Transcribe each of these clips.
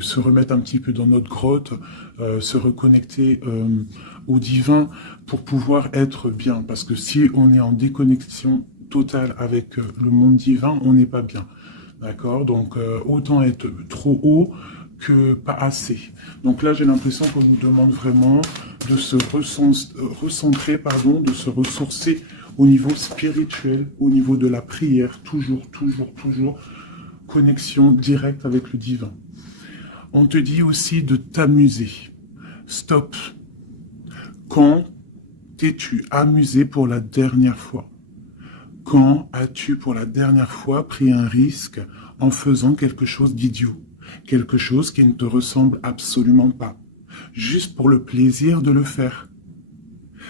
se remettre un petit peu dans notre grotte, se reconnecter au divin pour pouvoir être bien. Parce que si on est en déconnexion totale avec le monde divin, on n'est pas bien. D'accord? Donc, autant être trop haut que pas assez. Donc là, j'ai l'impression qu'on nous demande vraiment de se recentrer, pardon, de se ressourcer au niveau spirituel, au niveau de la prière, toujours, connexion directe avec le divin. On te dit aussi de t'amuser. Stop. Quand t'es-tu amusé pour la dernière fois? Quand as-tu pour la dernière fois pris un risque en faisant quelque chose d'idiot? Quelque chose qui ne te ressemble absolument pas. Juste pour le plaisir de le faire.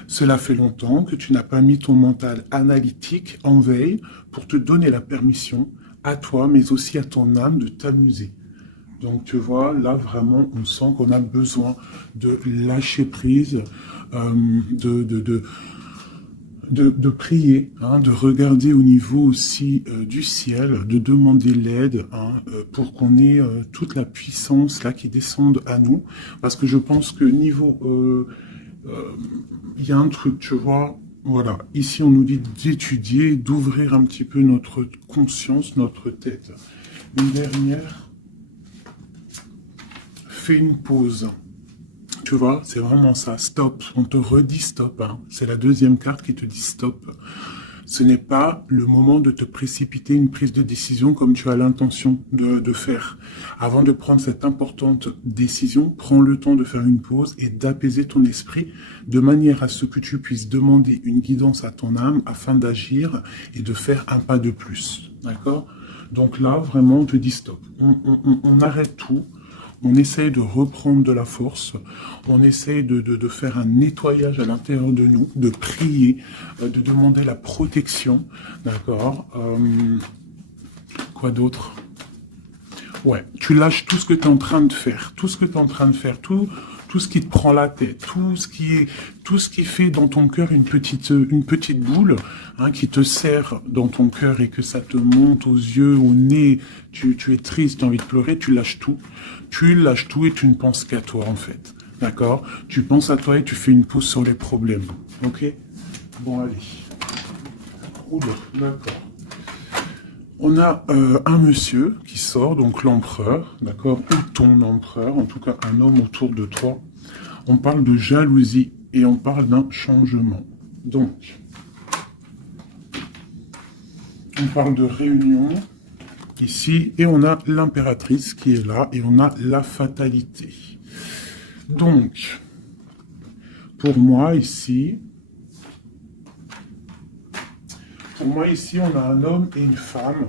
Cela fait longtemps que tu n'as pas mis ton mental analytique en veille pour te donner la permission à toi, mais aussi à ton âme de t'amuser. Donc tu vois, là vraiment, on sent qu'on a besoin de lâcher prise, de prier, hein, de regarder au niveau aussi du ciel, de demander l'aide hein, pour qu'on ait toute la puissance là qui descende à nous. Parce que je pense que niveau... il y a un truc, tu vois, voilà. Ici, on nous dit d'étudier, d'ouvrir un petit peu notre conscience, notre tête. Une dernière, fais une pause. Tu vois, c'est vraiment ça, stop. On te redit stop. Hein. C'est la deuxième carte qui te dit stop. Ce n'est pas le moment de te précipiter une prise de décision comme tu as l'intention de faire. Avant de prendre cette importante décision, prends le temps de faire une pause et d'apaiser ton esprit de manière à ce que tu puisses demander une guidance à ton âme afin d'agir et de faire un pas de plus. D'accord? Donc là, vraiment, on te dit stop. On arrête tout. On essaye de reprendre de la force, on essaye de faire un nettoyage à l'intérieur de nous, de prier, de demander la protection, d'accord quoi d'autre? Ouais, tu lâches tout ce que tu es en train de faire, tout ce que tu es en train de faire, tout ce qui te prend la tête, tout ce qui fait dans ton cœur une petite boule hein, qui te serre dans ton cœur et que ça te monte aux yeux, au nez, tu es triste, tu as envie de pleurer, tu lâches tout et tu ne penses qu'à toi en fait, d'accord? Tu penses à toi et tu fais une pause sur les problèmes, ok? Bon allez, oula, d'accord. On a un monsieur qui sort, donc l'empereur, d'accord, ou ton empereur, en tout cas un homme autour de toi. On parle de jalousie et on parle d'un changement. Donc, on parle de réunion ici et on a l'impératrice qui est là et on a la fatalité. Donc, pour moi ici, on a un homme et une femme,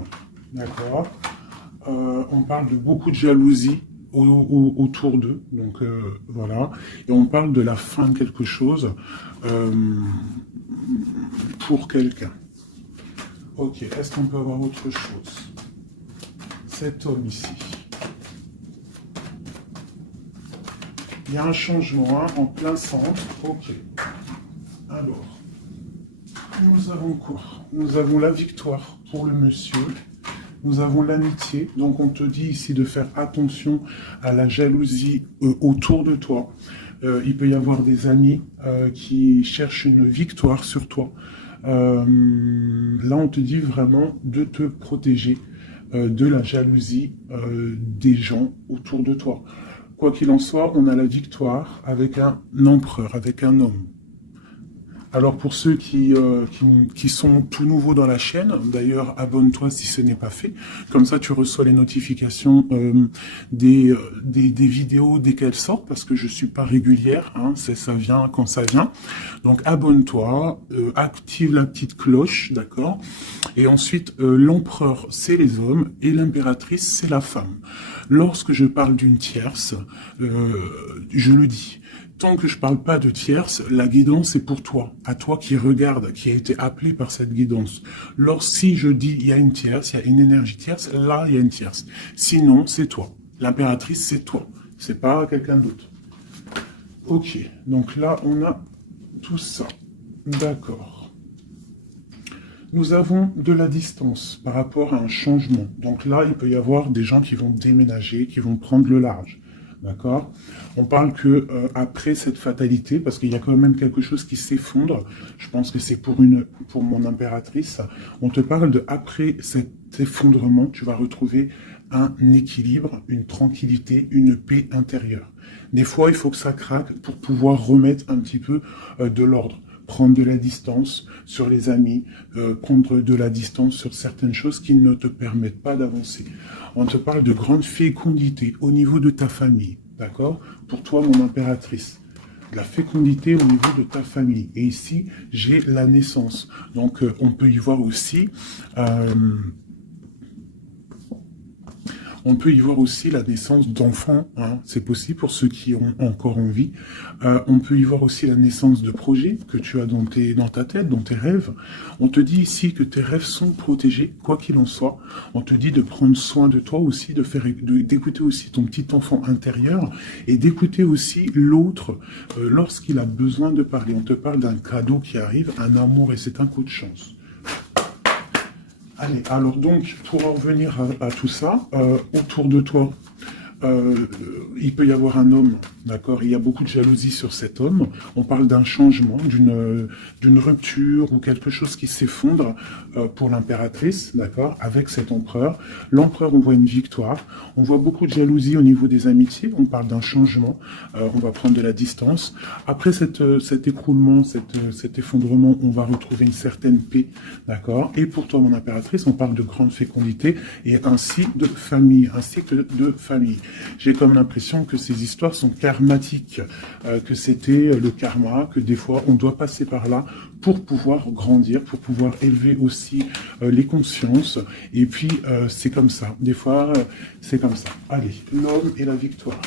d'accord. On parle de beaucoup de jalousie autour d'eux, donc voilà. Et on parle de la fin de quelque chose pour quelqu'un. Ok, est-ce qu'on peut avoir autre chose? Cet homme ici. Il y a un changement hein, en plein centre. Ok. Alors, nous avons quoi? Nous avons la victoire pour le monsieur. Nous avons l'amitié. Donc, on te dit ici de faire attention à la jalousie autour de toi. Il peut y avoir des amis qui cherchent une victoire sur toi. Là, on te dit vraiment de te protéger de la jalousie des gens autour de toi. Quoi qu'il en soit, on a la victoire avec un empereur, avec un homme. Alors pour ceux qui sont tout nouveaux dans la chaîne, d'ailleurs abonne-toi si ce n'est pas fait, comme ça tu reçois les notifications des vidéos dès qu'elles sortent, parce que je suis pas régulière, hein, ça vient quand ça vient. Donc abonne-toi, active la petite cloche, d'accord. Et ensuite l'empereur c'est les hommes et l'impératrice c'est la femme. Lorsque je parle d'une tierce, je le dis. Tant que je parle pas de tierce, la guidance est pour toi, à toi qui regarde, qui a été appelé par cette guidance. Si je dis il y a une tierce, il y a une énergie tierce, là il y a une tierce. Sinon, c'est toi. L'impératrice, c'est toi. C'est pas quelqu'un d'autre. Ok, donc là on a tout ça. D'accord. Nous avons de la distance par rapport à un changement. Donc là, il peut y avoir des gens qui vont déménager, qui vont prendre le large. D'accord? On parle que après cette fatalité, parce qu'il y a quand même quelque chose qui s'effondre, je pense que c'est pour mon impératrice, on te parle de après cet effondrement, tu vas retrouver un équilibre, une tranquillité, une paix intérieure. Des fois, il faut que ça craque pour pouvoir remettre un petit peu de l'ordre. Prendre de la distance sur les amis, prendre de la distance sur certaines choses qui ne te permettent pas d'avancer. On te parle de grande fécondité au niveau de ta famille, d'accord? Pour toi, mon impératrice. De la fécondité au niveau de ta famille. Et ici, j'ai la naissance. Donc, on peut y voir aussi... on peut y voir aussi la naissance d'enfants, hein. C'est possible pour ceux qui ont encore envie. On peut y voir aussi la naissance de projets que tu as dans ta tête, dans tes rêves. On te dit ici que tes rêves sont protégés, quoi qu'il en soit. On te dit de prendre soin de toi aussi, d'écouter aussi ton petit enfant intérieur et d'écouter aussi l'autre lorsqu'il a besoin de parler. On te parle d'un cadeau qui arrive, un amour et c'est un coup de chance. Allez, alors donc, pour en revenir à tout ça, autour de toi, il peut y avoir un homme, d'accord? Il y a beaucoup de jalousie sur cet homme. On parle d'un changement, d'une rupture ou quelque chose qui s'effondre pour l'impératrice, d'accord? Avec cet empereur. L'empereur, on voit une victoire. On voit beaucoup de jalousie au niveau des amitiés. On parle d'un changement. On va prendre de la distance. Après cet écroulement, cet effondrement, on va retrouver une certaine paix, d'accord? Et pour toi, mon impératrice, on parle de grande fécondité et ainsi de famille, un cycle de famille. J'ai comme l'impression que ces histoires sont karmatiques, que c'était le karma, que des fois on doit passer par là pour pouvoir grandir, pour pouvoir élever aussi les consciences. Et puis c'est comme ça, des fois c'est comme ça. Allez, l'homme et la victoire.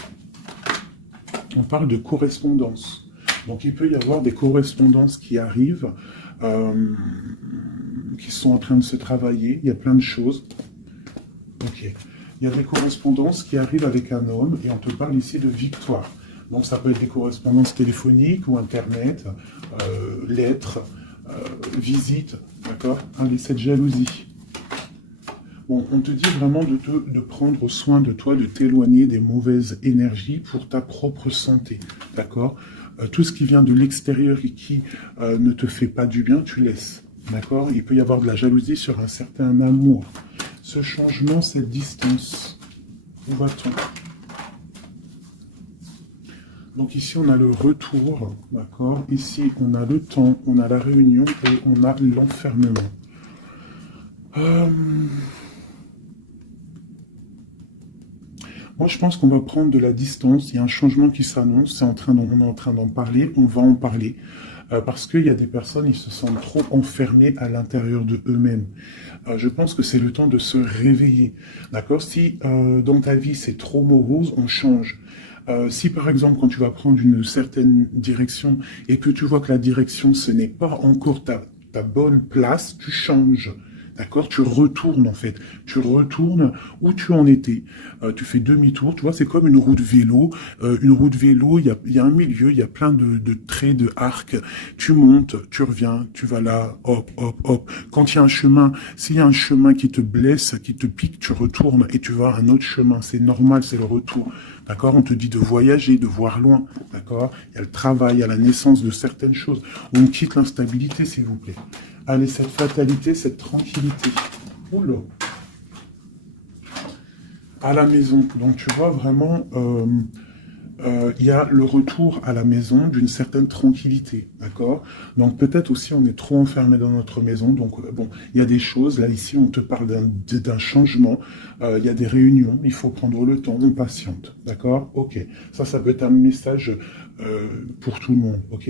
On parle de correspondance. Donc il peut y avoir des correspondances qui arrivent, qui sont en train de se travailler. Il y a plein de choses. Ok. Il y a des correspondances qui arrivent avec un homme et on te parle ici de victoire. Donc ça peut être des correspondances téléphoniques ou internet, lettres, visites, d'accord? Allez, cette jalousie. Bon, on te dit vraiment de prendre soin de toi, de t'éloigner des mauvaises énergies pour ta propre santé, d'accord? Tout ce qui vient de l'extérieur et qui ne te fait pas du bien, tu laisses, d'accord? Il peut y avoir de la jalousie sur un certain amour. Ce changement, cette distance, où va-t-on? Donc ici, on a le retour, d'accord? Ici, on a le temps, on a la réunion et on a l'enfermement. Moi, je pense qu'on va prendre de la distance. Il y a un changement qui s'annonce. On est en train d'en parler. On va en parler. Parce qu'il y a des personnes, ils se sentent trop enfermés à l'intérieur de eux-mêmes. Je pense que c'est le temps de se réveiller. D'accord? Si dans ta vie, c'est trop morose, on change. Si par exemple, quand tu vas prendre une certaine direction et que tu vois que la direction, ce n'est pas encore ta bonne place, tu changes. D'accord? Tu retournes en fait. Tu retournes où tu en étais. Tu fais demi-tour. Tu vois, c'est comme une roue de vélo. Une roue de vélo, il y a un milieu, il y a plein de traits, de arcs. Tu montes, tu reviens, tu vas là, hop, hop, hop. Quand il y a un chemin, s'il y a un chemin qui te blesse, qui te pique, tu retournes et tu vas à un autre chemin. C'est normal, c'est le retour. D'accord? On te dit de voyager, de voir loin. D'accord? Il y a le travail, il y a la naissance de certaines choses. On quitte l'instabilité, s'il vous plaît. Allez, cette fatalité, cette tranquillité. Oula. À la maison. Donc, tu vois, vraiment, il y a le retour à la maison d'une certaine tranquillité. D'accord? Donc, peut-être aussi, on est trop enfermé dans notre maison. Donc, bon, il y a des choses. Là, ici, on te parle d'un changement. Il y a des réunions. Il faut prendre le temps. On patiente. D'accord? Ok. Ça peut être un message pour tout le monde. Ok?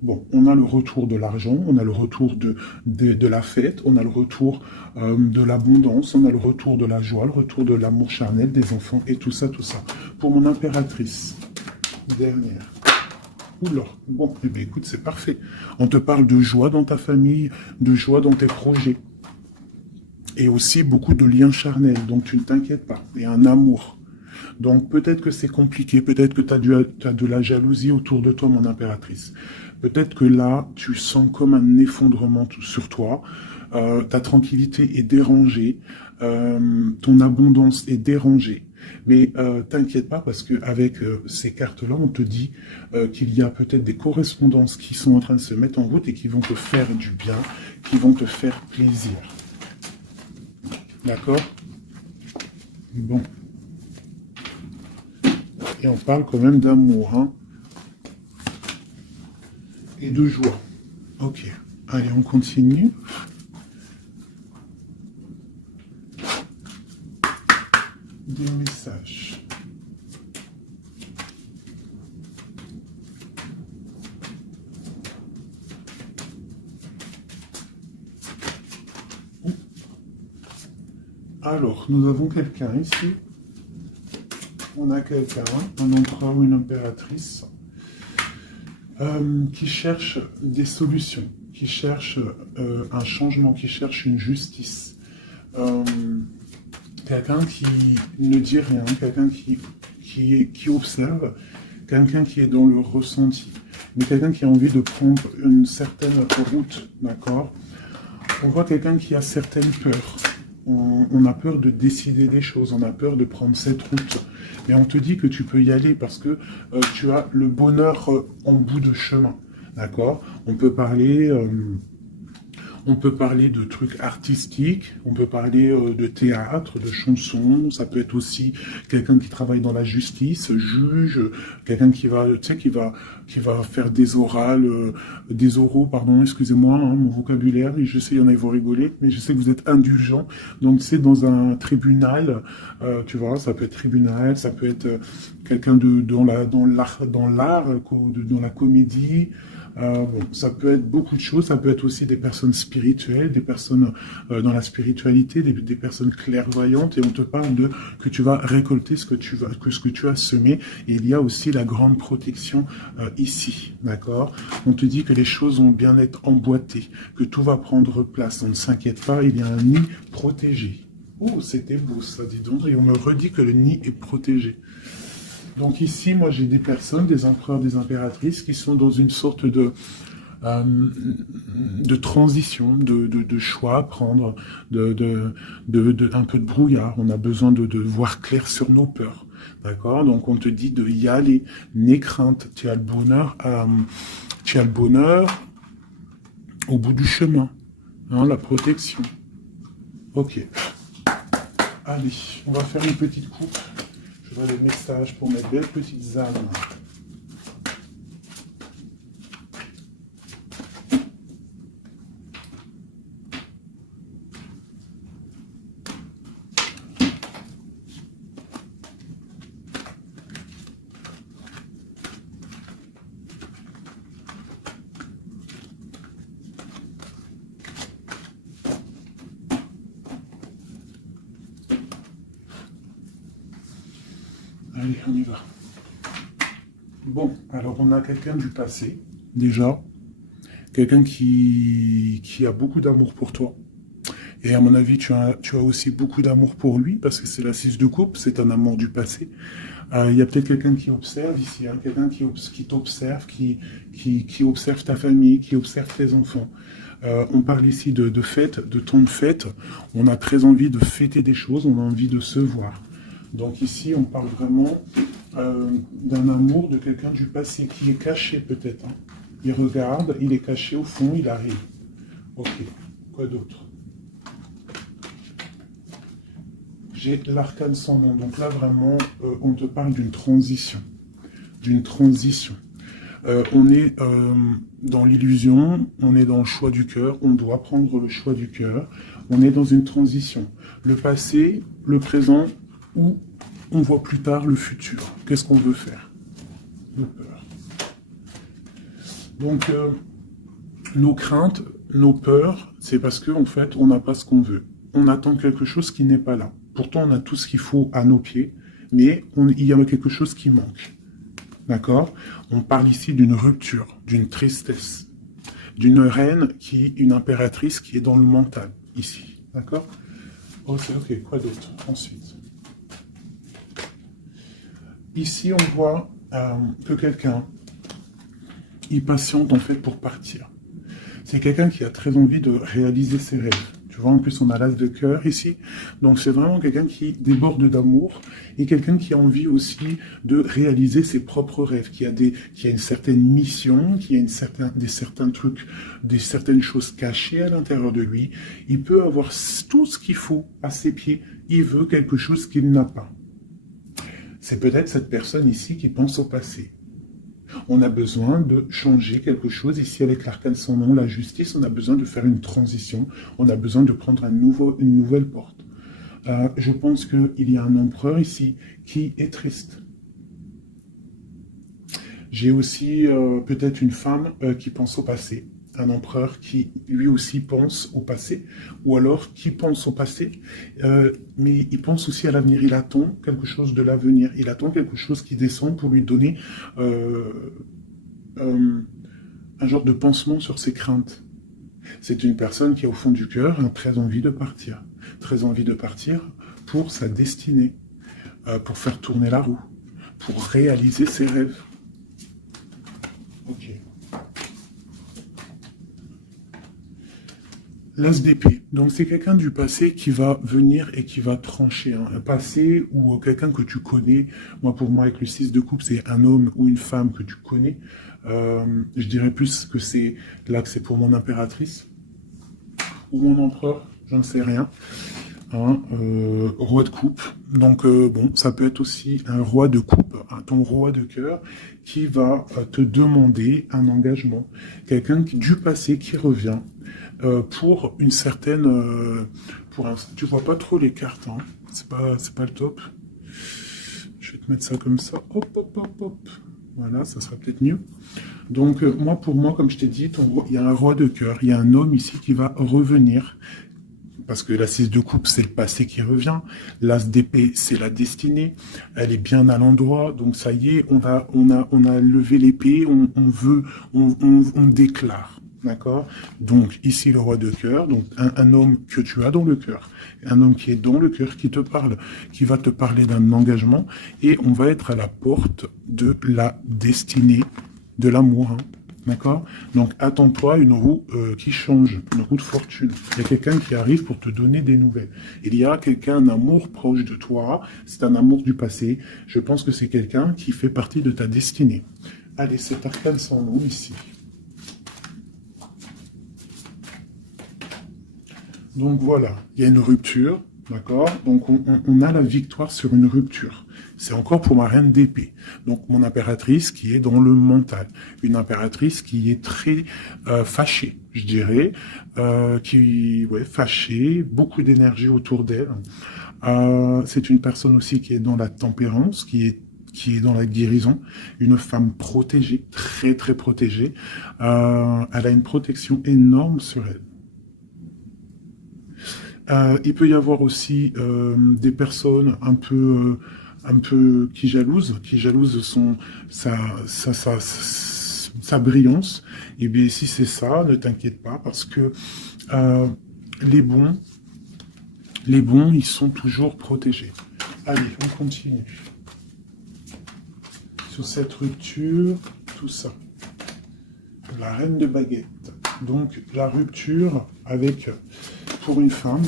Bon, on a le retour de l'argent, on a le retour de la fête, on a le retour de l'abondance, on a le retour de la joie, le retour de l'amour charnel des enfants et tout ça, tout ça. Pour mon impératrice, dernière. Oula, bon, eh bien, écoute, c'est parfait. On te parle de joie dans ta famille, de joie dans tes projets. Et aussi beaucoup de liens charnels, donc tu ne t'inquiètes pas. Et un amour. Donc peut-être que c'est compliqué, peut-être que tu as de la jalousie autour de toi, mon impératrice. Peut-être que là, tu sens comme un effondrement sur toi. ta tranquillité est dérangée, ton abondance est dérangée. Mais t'inquiète pas parce que avec ces cartes-là, on te dit qu'il y a peut-être des correspondances qui sont en train de se mettre en route et qui vont te faire du bien, qui vont te faire plaisir. D'accord? Bon. Et on parle quand même d'amour, hein? Et de joie. Ok. Allez, on continue. Des messages. Alors, nous avons quelqu'un ici. On a quelqu'un, un empereur ou une impératrice, qui cherche des solutions, qui cherche un changement, qui cherche une justice. Quelqu'un qui ne dit rien, quelqu'un qui observe, quelqu'un qui est dans le ressenti, mais quelqu'un qui a envie de prendre une certaine route, d'accord? On voit quelqu'un qui a certaines peurs. On a peur de décider des choses, on a peur de prendre cette route. Mais on te dit que tu peux y aller parce que tu as le bonheur en bout de chemin, d'accord? On peut parler de trucs artistiques, on peut parler de théâtre, de chansons, ça peut être aussi quelqu'un qui travaille dans la justice, juge, quelqu'un qui va, tu sais, qui va faire des oraux, pardon, excusez-moi, hein, mon vocabulaire, je sais, il y en a, ils vont rigoler, mais je sais que vous êtes indulgents, donc c'est dans un tribunal, tu vois, ça peut être tribunal, ça peut être quelqu'un dans l'art, dans la comédie. Bon, ça peut être beaucoup de choses, ça peut être aussi des personnes spirituelles, des personnes dans la spiritualité, des personnes clairvoyantes, et on te parle de que tu vas récolter ce que tu as semé, et il y a aussi la grande protection ici, d'accord? On te dit que les choses vont bien être emboîtées, que tout va prendre place, on ne s'inquiète pas, il y a un nid protégé. Oh, c'était beau ça, dis donc, et on me redit que le nid est protégé. Donc ici, moi, j'ai des personnes, des empereurs, des impératrices, qui sont dans une sorte de transition, de choix à prendre, un peu de brouillard. On a besoin de voir clair sur nos peurs. D'accord? Donc on te dit de y aller. N'aie crainte. Tu as le bonheur au bout du chemin. Hein, la protection. Ok. Allez, on va faire une petite coupe. Je vois les messages pour mes belles petites âmes. Allez, on y va. Bon, alors on a quelqu'un du passé, déjà. Quelqu'un qui a beaucoup d'amour pour toi. Et à mon avis, tu as aussi beaucoup d'amour pour lui, parce que c'est la 6 de coupe, c'est un amour du passé. Il y a peut-être quelqu'un qui observe ici, hein, quelqu'un qui t'observe, qui observe ta famille, qui observe tes enfants. On parle ici de fête, de temps de fête. On a très envie de fêter des choses, on a envie de se voir. Donc ici, on parle vraiment d'un amour de quelqu'un du passé qui est caché peut-être. Hein. Il regarde, il est caché au fond, il arrive. Ok, quoi d'autre? J'ai l'arcane sans nom. Donc là, vraiment, on te parle d'une transition. D'une transition. On est dans l'illusion, on est dans le choix du cœur, on doit prendre le choix du cœur. On est dans une transition. Le passé, le présent, ou on voit plus tard le futur. Qu'est-ce qu'on veut faire? Nos peurs. Donc, nos craintes, nos peurs, c'est parce qu'en fait, on n'a pas ce qu'on veut. On attend quelque chose qui n'est pas là. Pourtant, on a tout ce qu'il faut à nos pieds, mais il y a quelque chose qui manque. D'accord? On parle ici d'une rupture, d'une tristesse, d'une reine une impératrice qui est dans le mental, ici. D'accord? Ok, quoi d'autre? Ensuite. Ici, on voit que quelqu'un, il patiente en fait pour partir. C'est quelqu'un qui a très envie de réaliser ses rêves. Tu vois, en plus, on a l'as de cœur ici. Donc, c'est vraiment quelqu'un qui déborde d'amour et quelqu'un qui a envie aussi de réaliser ses propres rêves, qui a une certaine mission, qui a certains trucs, certaines choses cachées à l'intérieur de lui. Il peut avoir tout ce qu'il faut à ses pieds. Il veut quelque chose qu'il n'a pas. C'est peut-être cette personne ici qui pense au passé. On a besoin de changer quelque chose. Ici, avec l'arcane sans nom, la justice, on a besoin de faire une transition. On a besoin de prendre une nouvelle porte. Je pense qu'il y a un empereur ici qui est triste. J'ai aussi peut-être une femme qui pense au passé. Un empereur qui, lui aussi, pense au passé. Ou alors, qui pense au passé, mais il pense aussi à l'avenir. Il attend quelque chose de l'avenir. Il attend quelque chose qui descend pour lui donner un genre de pansement sur ses craintes. C'est une personne qui, au fond du cœur, a très envie de partir. Très envie de partir pour sa destinée, pour faire tourner la roue, pour réaliser ses rêves. Ok. L'as d'épée. Donc, c'est quelqu'un du passé qui va venir et qui va trancher. Hein. Un passé ou quelqu'un que tu connais. Moi, pour moi, avec le 6 de coupe, c'est un homme ou une femme que tu connais. Je dirais plus que c'est là que c'est pour mon impératrice. Ou mon empereur, je ne sais rien. Hein, roi de coupe. Donc, bon, ça peut être aussi un roi de coupe, hein, ton roi de cœur, qui va te demander un engagement. Quelqu'un du passé qui revient pour une certaine... tu vois pas trop les cartes, hein. C'est pas le top. Je vais te mettre ça comme ça. Hop, hop, hop, hop. Voilà, ça sera peut-être mieux. Donc, pour moi, comme je t'ai dit, il y a un roi de cœur, il y a un homme ici qui va revenir. Parce que la 6 de coupe, c'est le passé qui revient. L'as d'épée, c'est la destinée. Elle est bien à l'endroit. Donc, ça y est, on a levé l'épée. On déclare. D'accord? Donc, ici, le roi de cœur. Donc, un homme que tu as dans le cœur. Un homme qui est dans le cœur, qui te parle, qui va te parler d'un engagement. Et on va être à la porte de la destinée, de l'amour. Hein. D'accord? Donc, attends-toi à une roue qui change, une roue de fortune. Il y a quelqu'un qui arrive pour te donner des nouvelles. Il y a quelqu'un, un amour proche de toi. C'est un amour du passé. Je pense que c'est quelqu'un qui fait partie de ta destinée. Allez, cet arcane sans nom ici. Donc, voilà. Il y a une rupture. D'accord? Donc, on a la victoire sur une rupture. C'est encore pour ma reine d'épée. Donc, mon impératrice qui est dans le mental. Une impératrice qui est très fâchée, je dirais. Fâchée, beaucoup d'énergie autour d'elle. C'est une personne aussi qui est dans la tempérance, qui est dans la guérison. Une femme protégée, très, très protégée. Elle a une protection énorme sur elle. Il peut y avoir aussi des personnes un peu qui jalousent sa brillance. Et bien si c'est ça, ne t'inquiète pas parce que les bons, ils sont toujours protégés. Allez, on continue. Sur cette rupture, tout ça. La reine de baguette. Donc la rupture avec... pour une femme.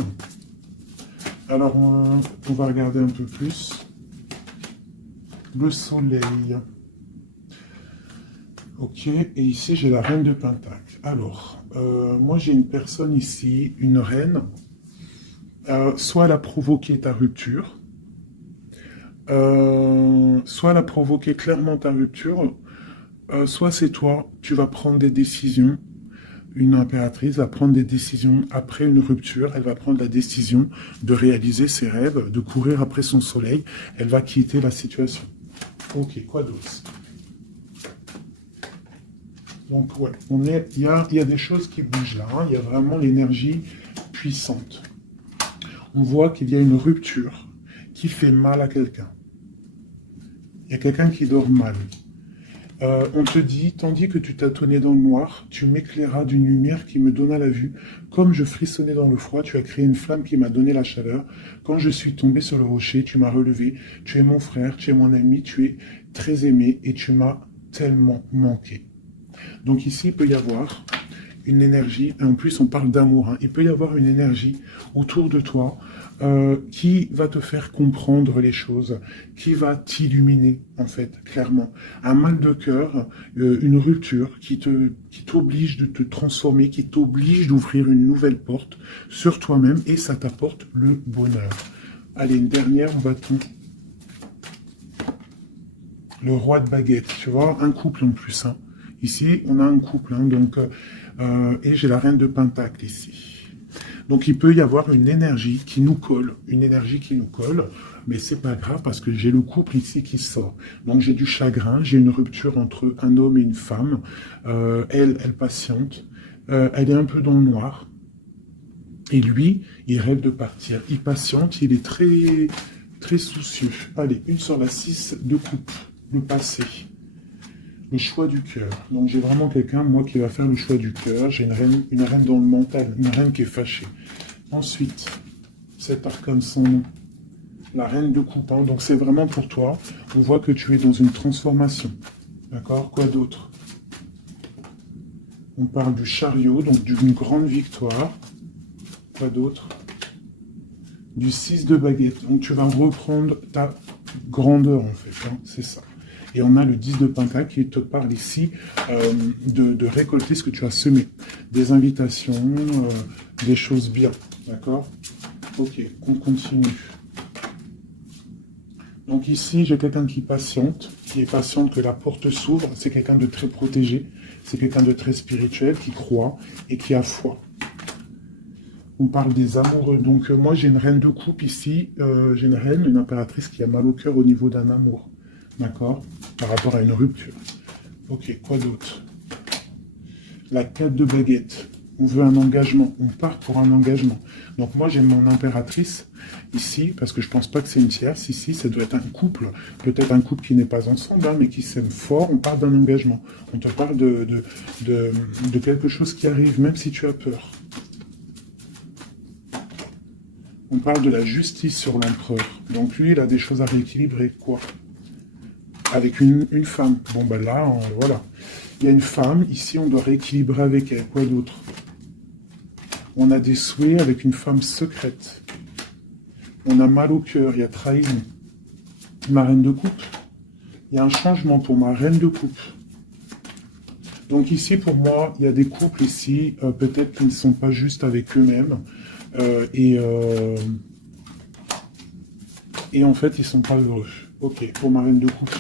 Alors, on va regarder un peu plus. Le soleil. Ok, et ici, j'ai la reine de Pentacle. Alors, moi, j'ai une personne ici, une reine. Soit elle a provoqué ta rupture, soit elle a provoqué clairement ta rupture, soit c'est toi, tu vas prendre des décisions. Une impératrice va prendre des décisions après une rupture. Elle va prendre la décision de réaliser ses rêves, de courir après son soleil. Elle va quitter la situation. Ok, quoi d'autre? Donc, ouais, il y a des choses qui bougent là. Hein. Il y a vraiment l'énergie puissante. On voit qu'il y a une rupture qui fait mal à quelqu'un. Il y a quelqu'un qui dort mal. On te dit, tandis que tu tâtonnais dans le noir, tu m'éclairas d'une lumière qui me donna la vue. Comme je frissonnais dans le froid, tu as créé une flamme qui m'a donné la chaleur. Quand je suis tombé sur le rocher, tu m'as relevé. Tu es mon frère, tu es mon ami, tu es très aimé et tu m'as tellement manqué. Donc ici, il peut y avoir une énergie, et en plus on parle d'amour, hein. Il peut y avoir une énergie autour de toi qui va te faire comprendre les choses, qui va t'illuminer, en fait, clairement. Un mal de cœur, une rupture qui t'oblige de te transformer, qui t'oblige d'ouvrir une nouvelle porte sur toi-même, et ça t'apporte le bonheur. Allez, une dernière, on va tout. Le roi de baguette, tu vois, un couple en plus, hein. Ici, on a un couple, hein, donc, et j'ai la reine de pentacle ici. Donc il peut y avoir une énergie qui nous colle, mais c'est pas grave parce que j'ai le couple ici qui sort. Donc j'ai du chagrin, j'ai une rupture entre un homme et une femme. Elle patiente, elle est un peu dans le noir. Et lui, il rêve de partir. Il patiente, il est très, très soucieux. Allez, une sur la 6 de coupe, le passé. Le choix du cœur. Donc j'ai vraiment quelqu'un, moi, qui va faire le choix du cœur. J'ai une reine dans le mental, une reine qui est fâchée. Ensuite, cet arcane sans nom. La reine de coupe. Hein. Donc c'est vraiment pour toi. On voit que tu es dans une transformation. D'accord? Quoi d'autre? On parle du chariot, donc d'une grande victoire. Quoi d'autre? Du 6 de baguette. Donc tu vas reprendre ta grandeur, en fait. Hein. C'est ça. Et on a le 10 de pentacle qui te parle ici de récolter ce que tu as semé. Des invitations, des choses bien. D'accord? Ok, on continue. Donc ici, j'ai quelqu'un qui est patiente que la porte s'ouvre. C'est quelqu'un de très protégé. C'est quelqu'un de très spirituel qui croit et qui a foi. On parle des amoureux. Donc moi, j'ai une reine de coupe ici. J'ai une reine, une impératrice qui a mal au cœur au niveau d'un amour. D'accord? Par rapport à une rupture. Ok, quoi d'autre? La 4 de baguette. On veut un engagement. On part pour un engagement. Donc moi, j'ai mon impératrice ici, parce que je pense pas que c'est une tierce. Ici, ça doit être un couple. Peut-être un couple qui n'est pas ensemble, hein, mais qui s'aime fort. On parle d'un engagement. On te parle de quelque chose qui arrive, même si tu as peur. On parle de la justice sur l'empereur. Donc lui, il a des choses à rééquilibrer. Quoi? Avec une femme. Bon, ben là, voilà. Il y a une femme. Ici, on doit rééquilibrer avec elle. Quoi d'autre? On a des souhaits avec une femme secrète. On a mal au cœur. Il y a trahison. Ma reine de coupe. Il y a un changement pour ma reine de coupe. Donc ici, pour moi, il y a des couples ici, peut-être qui ne sont pas justes avec eux-mêmes. Et en fait, ils ne sont pas heureux. Ok, pour ma reine de coupe.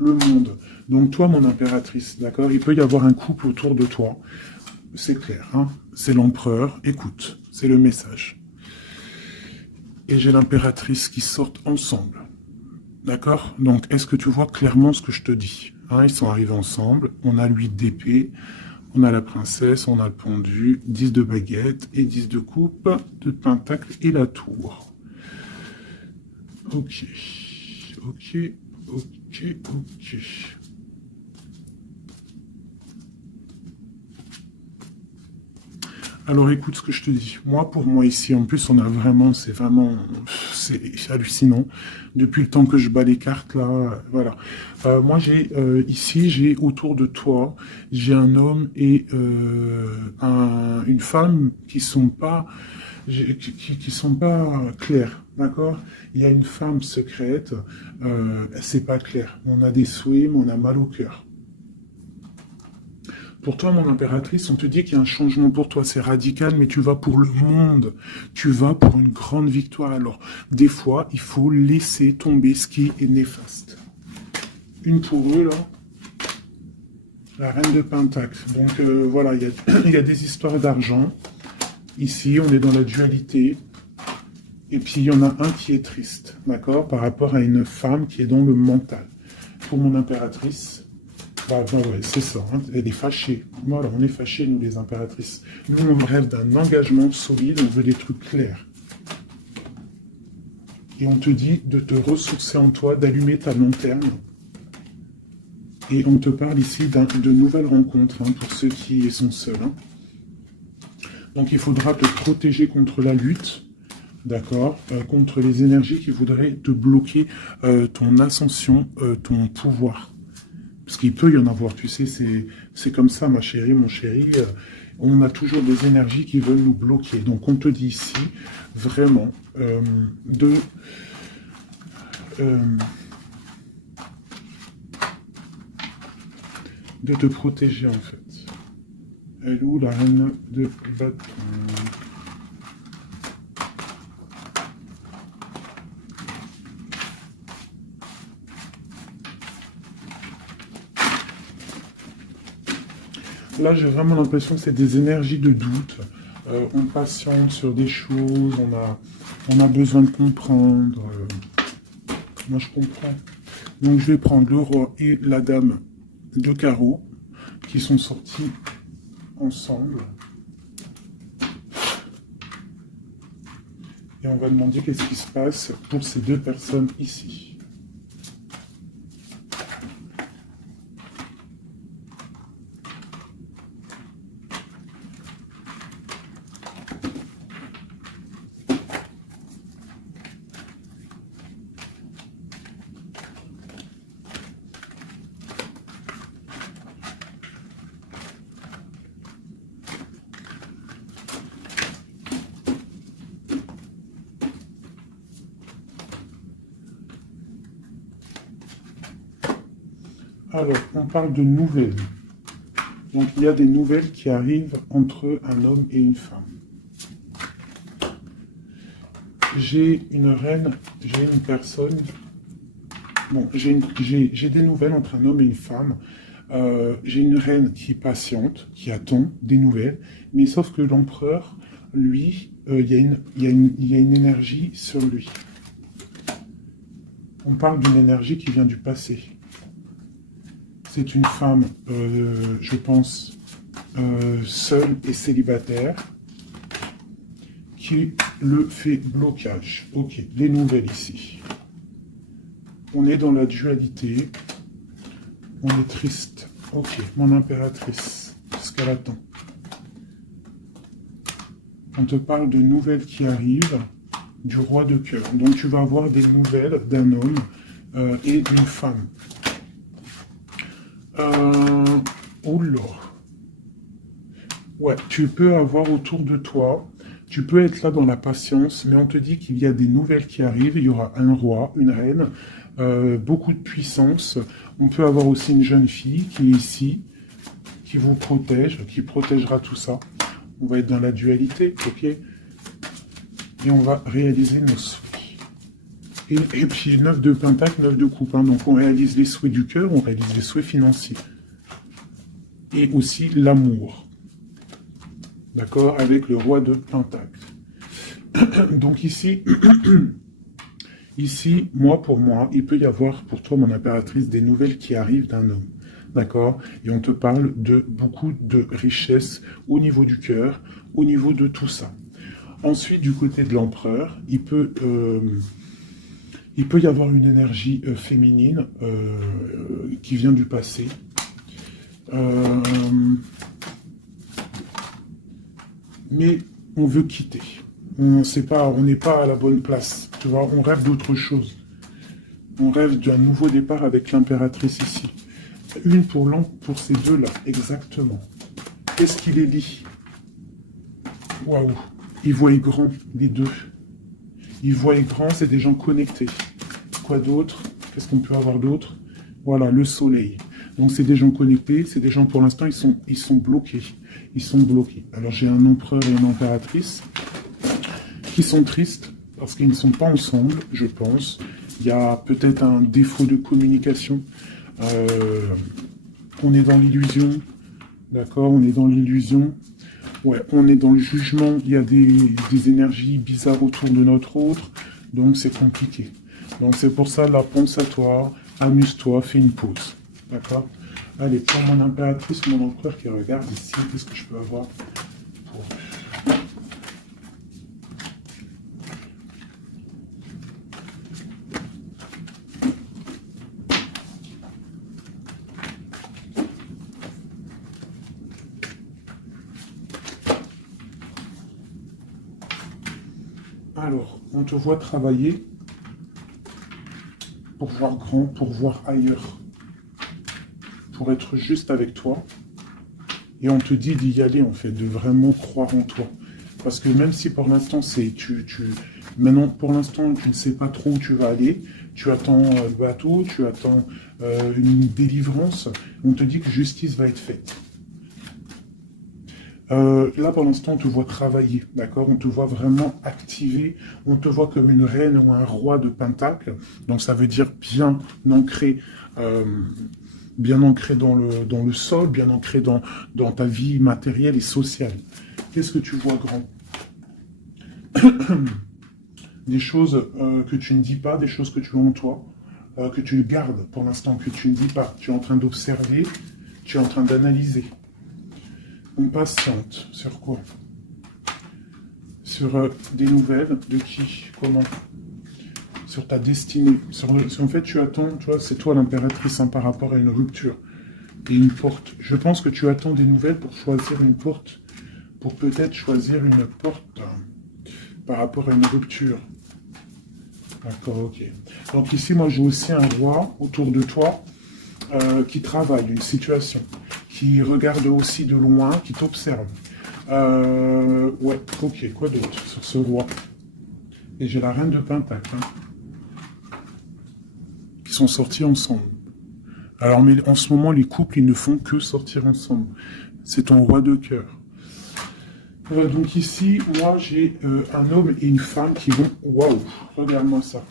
Le monde. Donc toi, mon impératrice, d'accord? Il peut y avoir un couple autour de toi. C'est clair, hein? C'est l'empereur. Écoute, c'est le message. Et j'ai l'impératrice qui sortent ensemble. D'accord? Donc, est-ce que tu vois clairement ce que je te dis? Hein, ils sont arrivés ensemble. On a l'huile d'épée. On a la princesse. On a le pendu. 10 de baguette et 10 de coupe, de pentacle et la tour. Ok. Ok. Ok, ok. Alors écoute ce que je te dis. Moi, pour moi ici, en plus, on a vraiment, c'est hallucinant. Depuis le temps que je bats les cartes, là, voilà. Moi, ici, j'ai autour de toi, j'ai un homme et une femme qui sont pas clairs, d'accord? Il y a une femme secrète, c'est pas clair. On a des souhaits, mais on a mal au cœur. Pour toi, mon impératrice, on te dit qu'il y a un changement pour toi, c'est radical, mais tu vas pour le monde. Tu vas pour une grande victoire. Alors, des fois, il faut laisser tomber ce qui est néfaste. Une pour eux, là. La reine de pentacle. Donc, voilà, il y a des histoires d'argent. Ici, on est dans la dualité. Et puis, il y en a un qui est triste, d'accord, par rapport à une femme qui est dans le mental. Pour mon impératrice, bah, ouais, c'est ça, hein, elle est fâchée. Voilà, on est fâchés, nous, les impératrices. Nous, on rêve d'un engagement solide, on veut des trucs clairs. Et on te dit de te ressourcer en toi, d'allumer ta lanterne. Et on te parle ici de nouvelles rencontres, hein, pour ceux qui sont seuls. Hein. Donc, il faudra te protéger contre la lutte, d'accord, contre les énergies qui voudraient te bloquer ton ascension, ton pouvoir. Parce qu'il peut y en avoir, tu sais, c'est comme ça, ma chérie, mon chéri. On a toujours des énergies qui veulent nous bloquer. Donc, on te dit ici, vraiment, de te protéger, en fait. Elle est où, la reine de bâton? Là, j'ai vraiment l'impression que c'est des énergies de doute. On patiente sur des choses, on a besoin de comprendre. Moi, je comprends. Donc, je vais prendre le roi et la dame de carreau qui sont sortis ensemble. Et on va demander qu'est-ce qui se passe pour ces deux personnes ici. Alors, on parle de nouvelles. Donc, il y a des nouvelles qui arrivent entre un homme et une femme. J'ai une reine, j'ai une personne... Bon, j'ai des nouvelles entre un homme et une femme. J'ai une reine qui est patiente, qui attend des nouvelles. Mais sauf que l'empereur, lui, il y a une énergie sur lui. On parle d'une énergie qui vient du passé. C'est une femme, je pense, seule et célibataire, qui le fait blocage. Ok, les nouvelles ici. On est dans la dualité. On est triste. Ok, mon impératrice, ce qu'elle attend. On te parle de nouvelles qui arrivent du roi de cœur. Donc tu vas avoir des nouvelles d'un homme et d'une femme. Oula. Ouais, tu peux avoir autour de toi, tu peux être là dans la patience, mais on te dit qu'il y a des nouvelles qui arrivent. Il y aura un roi, une reine, beaucoup de puissance. On peut avoir aussi une jeune fille qui est ici, qui vous protège, qui protégera tout ça. On va être dans la dualité, ok? Et on va réaliser nos souhaits. Et puis 9 de pentacle, 9 de coupe. Hein. Donc on réalise les souhaits du cœur, on réalise les souhaits financiers. Et aussi l'amour. D'accord? Avec le roi de pentacle. Donc ici, ici, pour moi, il peut y avoir pour toi, mon impératrice, des nouvelles qui arrivent d'un homme. D'accord? Et on te parle de beaucoup de richesses au niveau du cœur, au niveau de tout ça. Ensuite, du côté de l'empereur, il peut y avoir une énergie féminine qui vient du passé. Mais on veut quitter. On n'est pas à la bonne place. Tu vois, on rêve d'autre chose. On rêve d'un nouveau départ avec l'impératrice ici. Une pour ces deux-là, exactement. Qu'est-ce qui les lie? Waouh! Ils voient grand, les deux. Ils voient grand, c'est des gens connectés. Quoi d'autre? Qu'est-ce qu'on peut avoir d'autre? Voilà, le soleil. Donc c'est des gens connectés, c'est des gens pour l'instant, ils sont bloqués. Ils sont bloqués. Alors j'ai un empereur et une impératrice qui sont tristes parce qu'ils ne sont pas ensemble, je pense. Il y a peut-être un défaut de communication. On est dans l'illusion. D'accord, on est dans l'illusion. Ouais, on est dans le jugement. Il y a des énergies bizarres autour de notre autre. Donc c'est compliqué. Donc c'est pour ça, là, pense à toi, amuse-toi, fais une pause. D'accord? Allez, pour mon impératrice, mon empereur qui regarde ici, qu'est-ce que je peux avoir pour... Alors, on te voit travailler pour voir grand, pour voir ailleurs. pour être juste avec toi. Et on te dit d'y aller, en fait, de vraiment croire en toi. Parce que même si pour l'instant, maintenant, pour l'instant, tu ne sais pas trop où tu vas aller, tu attends le bateau, tu attends une délivrance, on te dit que justice va être faite. Là, pour l'instant, on te voit travailler, d'accord? On te voit vraiment activer, on te voit comme une reine ou un roi de Pentacle. Donc, ça veut dire bien ancré dans le sol, bien ancré dans ta vie matérielle et sociale. Qu'est-ce que tu vois, grand? Des choses que tu ne dis pas, des choses que tu as en toi, que tu gardes pour l'instant, que tu ne dis pas. Tu es en train d'observer, tu es en train d'analyser. On patiente. Sur quoi? Sur des nouvelles, de qui? Comment? Sur ta destinée. En fait, tu attends, tu vois, c'est toi l'impératrice par rapport à une rupture et une porte. Je pense que tu attends des nouvelles pour choisir une porte, pour peut-être choisir une porte par rapport à une rupture. D'accord, ok. Donc ici, moi, j'ai aussi un roi autour de toi qui travaille une situation, qui regarde aussi de loin, qui t'observe. Ouais, ok, quoi d'autre sur ce roi? Et j'ai la reine de Pentacle, qui sont sortis ensemble. Alors, mais en ce moment, les couples, ils ne font que sortir ensemble. C'est ton roi de cœur. Donc ici, moi, j'ai un homme et une femme qui vont... Waouh, regarde-moi ça.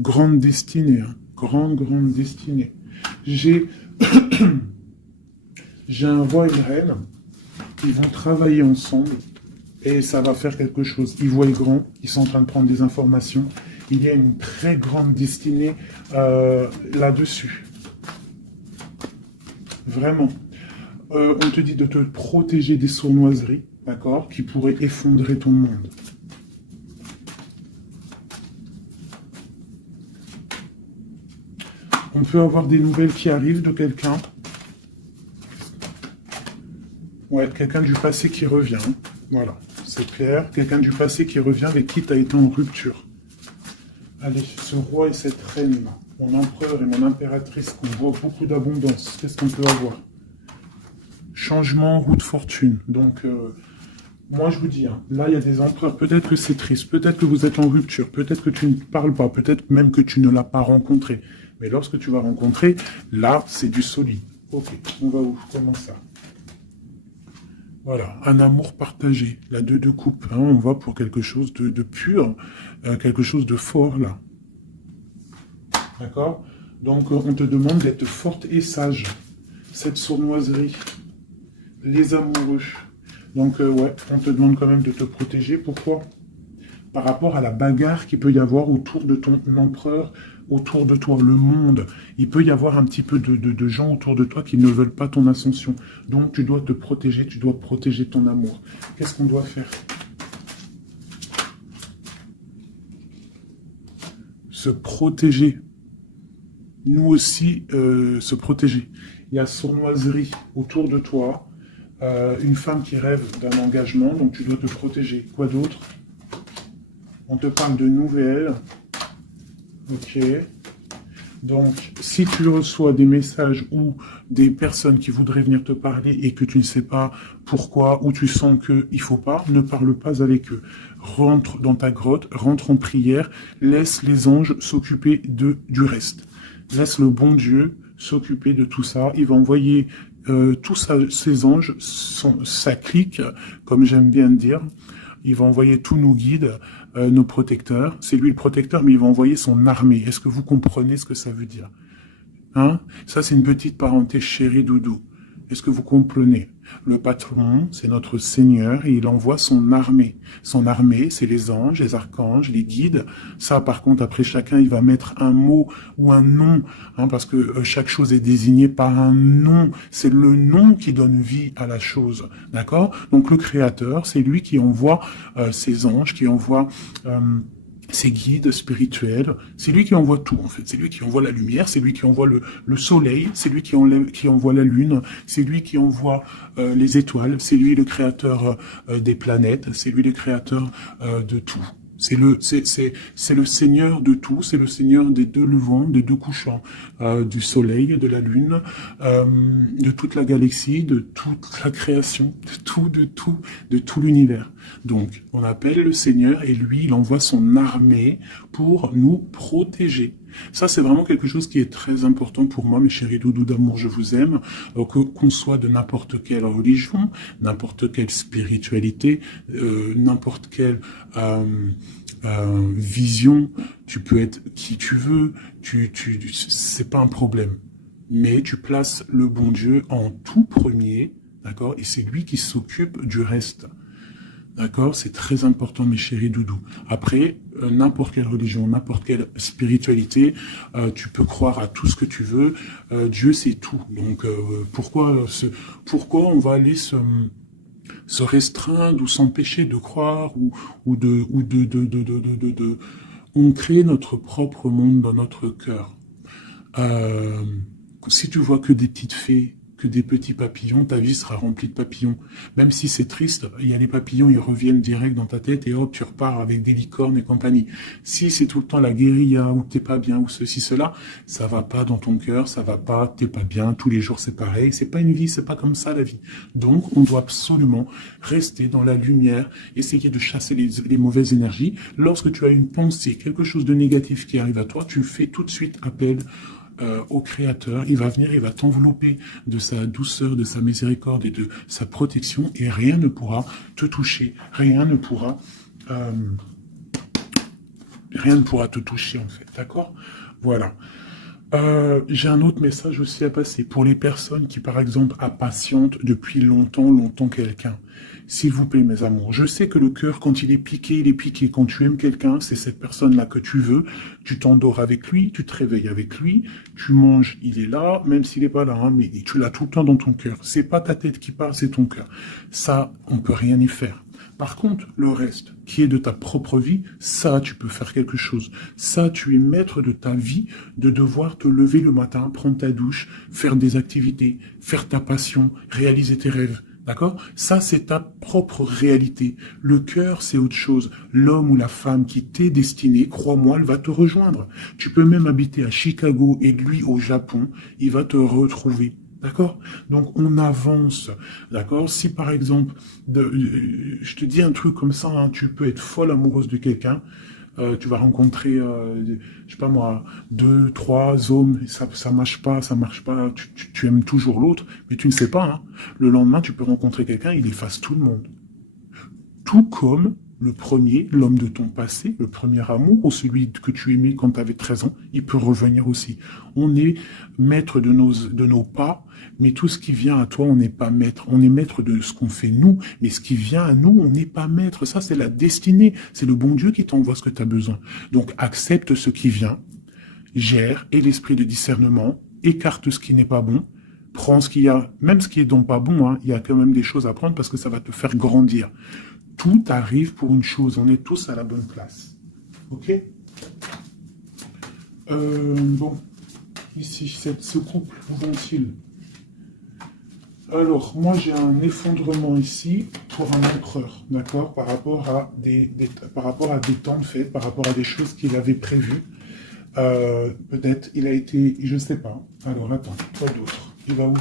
Grande destinée, hein. Grande destinée. J'ai un roi et une reine. Ils vont travailler ensemble et ça va faire quelque chose. Ils voient grand, ils sont en train de prendre des informations. Il y a une très grande destinée là-dessus. Vraiment. On te dit de te protéger des sournoiseries, d'accord, qui pourraient effondrer ton monde. On peut avoir des nouvelles qui arrivent de quelqu'un. Ouais, quelqu'un du passé qui revient. Voilà, c'est clair. Quelqu'un du passé qui revient avec qui tu as été en rupture. Allez, ce roi et cette reine, mon empereur et mon impératrice, qu'on voit beaucoup d'abondance. Qu'est-ce qu'on peut avoir? Changement, roue de fortune. Donc, moi je vous dis, hein, là il y a des empereurs, peut-être que c'est triste, peut-être que vous êtes en rupture, peut-être que tu ne parles pas, peut-être même que tu ne l'as pas rencontré. Mais lorsque tu vas rencontrer, là c'est du solide. Ok, on va où? Comment ça? Voilà, un amour partagé, la deux de coupe, hein, on va pour quelque chose de pur, quelque chose de fort là. D'accord? Donc on te demande d'être forte et sage. Cette sournoiserie, les amoureux. Donc ouais, on te demande quand même de te protéger. Pourquoi? Par rapport à la bagarre qu'il peut y avoir autour de ton empereur, autour de toi, le monde. Il peut y avoir un petit peu de gens autour de toi qui ne veulent pas ton ascension. Donc tu dois te protéger, tu dois protéger ton amour. Qu'est-ce qu'on doit faire? Se protéger. Nous aussi, se protéger. Il y a sournoiserie autour de toi. Une femme qui rêve d'un engagement, donc tu dois te protéger. Quoi d'autre? On te parle de nouvelles. Ok. Donc, si tu reçois des messages ou des personnes qui voudraient venir te parler et que tu ne sais pas pourquoi, ou tu sens qu'il ne faut pas, ne parle pas avec eux. Rentre dans ta grotte, rentre en prière, laisse les anges s'occuper du reste. Laisse le bon Dieu s'occuper de tout ça. Il va envoyer tous ses anges, sa clique, comme j'aime bien dire. Il va envoyer tous nos guides, nos protecteurs. C'est lui le protecteur, mais il va envoyer son armée. Est-ce que vous comprenez ce que ça veut dire? Hein? Ça, c'est une petite parenthèse chérie doudou. Est-ce que vous comprenez? Le patron, c'est notre Seigneur, et il envoie son armée. Son armée, c'est les anges, les archanges, les guides. Ça, par contre, après, chacun, il va mettre un mot ou un nom, hein, parce que chaque chose est désignée par un nom. C'est le nom qui donne vie à la chose, d'accord? Donc, le Créateur, c'est lui qui envoie ses anges, qui envoie... ses guides spirituels, c'est lui qui envoie tout en fait, c'est lui qui envoie la lumière, c'est lui qui envoie le soleil, c'est lui qui envoie la lune, c'est lui qui envoie les étoiles, c'est lui le créateur des planètes, c'est lui le créateur de tout. C'est le Seigneur de tout, c'est le Seigneur des deux levants, des deux couchants, du soleil, de la lune, de toute la galaxie, de toute la création, de tout l'univers. Donc, on appelle le Seigneur et lui, il envoie son armée pour nous protéger. Ça, c'est vraiment quelque chose qui est très important pour moi, mes chéris doudous d'amour, je vous aime, qu'on soit de n'importe quelle religion, n'importe quelle spiritualité, n'importe quelle vision, tu peux être qui tu veux, c'est pas un problème. Mais tu places le bon Dieu en tout premier, d'accord, et c'est lui qui s'occupe du reste. D'accord, c'est très important, mes chéris doudous. Après, n'importe quelle religion, n'importe quelle spiritualité, tu peux croire à tout ce que tu veux. Dieu, c'est tout. Donc, pourquoi on va aller se restreindre ou s'empêcher de croire on crée notre propre monde dans notre cœur. Si tu vois que des petites fées, que des petits papillons, ta vie sera remplie de papillons. Même si c'est triste, il y a les papillons, ils reviennent direct dans ta tête et hop, tu repars avec des licornes et compagnie. Si c'est tout le temps la guérilla, ou t'es pas bien, ou ceci, cela, ça va pas dans ton cœur, ça va pas, t'es pas bien, tous les jours c'est pareil, c'est pas une vie, c'est pas comme ça la vie. Donc, on doit absolument rester dans la lumière, essayer de chasser les mauvaises énergies. Lorsque tu as une pensée, quelque chose de négatif qui arrive à toi, tu fais tout de suite appel au Créateur, il va venir, il va t'envelopper de sa douceur, de sa miséricorde et de sa protection, et rien ne pourra te toucher, rien ne pourra te toucher en fait, d'accord? Voilà. J'ai un autre message aussi à passer pour les personnes qui, par exemple, impatientent depuis longtemps quelqu'un. S'il vous plaît, mes amours, je sais que le cœur, quand il est piqué, il est piqué. Quand tu aimes quelqu'un, c'est cette personne-là que tu veux. Tu t'endors avec lui, tu te réveilles avec lui, tu manges, il est là, même s'il n'est pas là, hein, mais tu l'as tout le temps dans ton cœur. C'est pas ta tête qui parle, c'est ton cœur. Ça, on peut rien y faire. Par contre, le reste, qui est de ta propre vie, ça, tu peux faire quelque chose. Ça, tu es maître de ta vie, de devoir te lever le matin, prendre ta douche, faire des activités, faire ta passion, réaliser tes rêves. D'accord? Ça, c'est ta propre réalité. Le cœur, c'est autre chose. L'homme ou la femme qui t'est destiné, crois-moi, elle va te rejoindre. Tu peux même habiter à Chicago et lui au Japon, il va te retrouver. D'accord? Donc, on avance. D'accord? Si, par exemple, je te dis un truc comme ça, hein, tu peux être folle amoureuse de quelqu'un, tu vas rencontrer, je sais pas moi, 2, 3 hommes, ça marche pas, tu aimes toujours l'autre, mais tu ne sais pas, hein. Le lendemain, tu peux rencontrer quelqu'un, il efface tout le monde. Tout comme le premier, l'homme de ton passé, le premier amour, ou celui que tu aimais quand tu avais 13 ans, il peut revenir aussi. On est maître de nos pas, mais tout ce qui vient à toi, on n'est pas maître. On est maître de ce qu'on fait nous, mais ce qui vient à nous, on n'est pas maître. Ça, c'est la destinée. C'est le bon Dieu qui t'envoie ce que tu as besoin. Donc, accepte ce qui vient, gère, et l'esprit de discernement, écarte ce qui n'est pas bon, prends ce qu'il y a, même ce qui est donc pas bon, hein, il y a quand même des choses à prendre parce que ça va te faire grandir. Tout arrive pour une chose, on est tous à la bonne place. Ok? Bon, ici, ce couple, où vont-ils? Alors, moi j'ai un effondrement ici pour un empereur, d'accord? Par rapport à des temps de fête, par rapport à des choses qu'il avait prévues. Peut-être, il a été, je sais pas. Alors, attends, quoi d'autre? Il va où?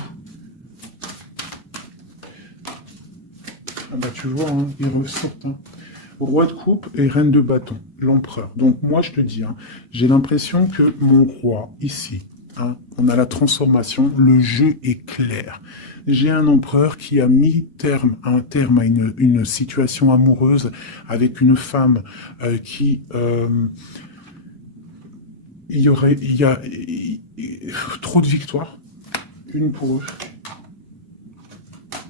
Ah bah tu vois, hein, ils ressortent. Hein. Roi de coupe et reine de bâton, l'empereur. Donc moi je te dis, hein, j'ai l'impression que mon roi, ici, hein, on a la transformation, le jeu est clair. J'ai un empereur qui a mis un terme à une situation amoureuse avec une femme qui... il y a trop de victoires, une pour eux.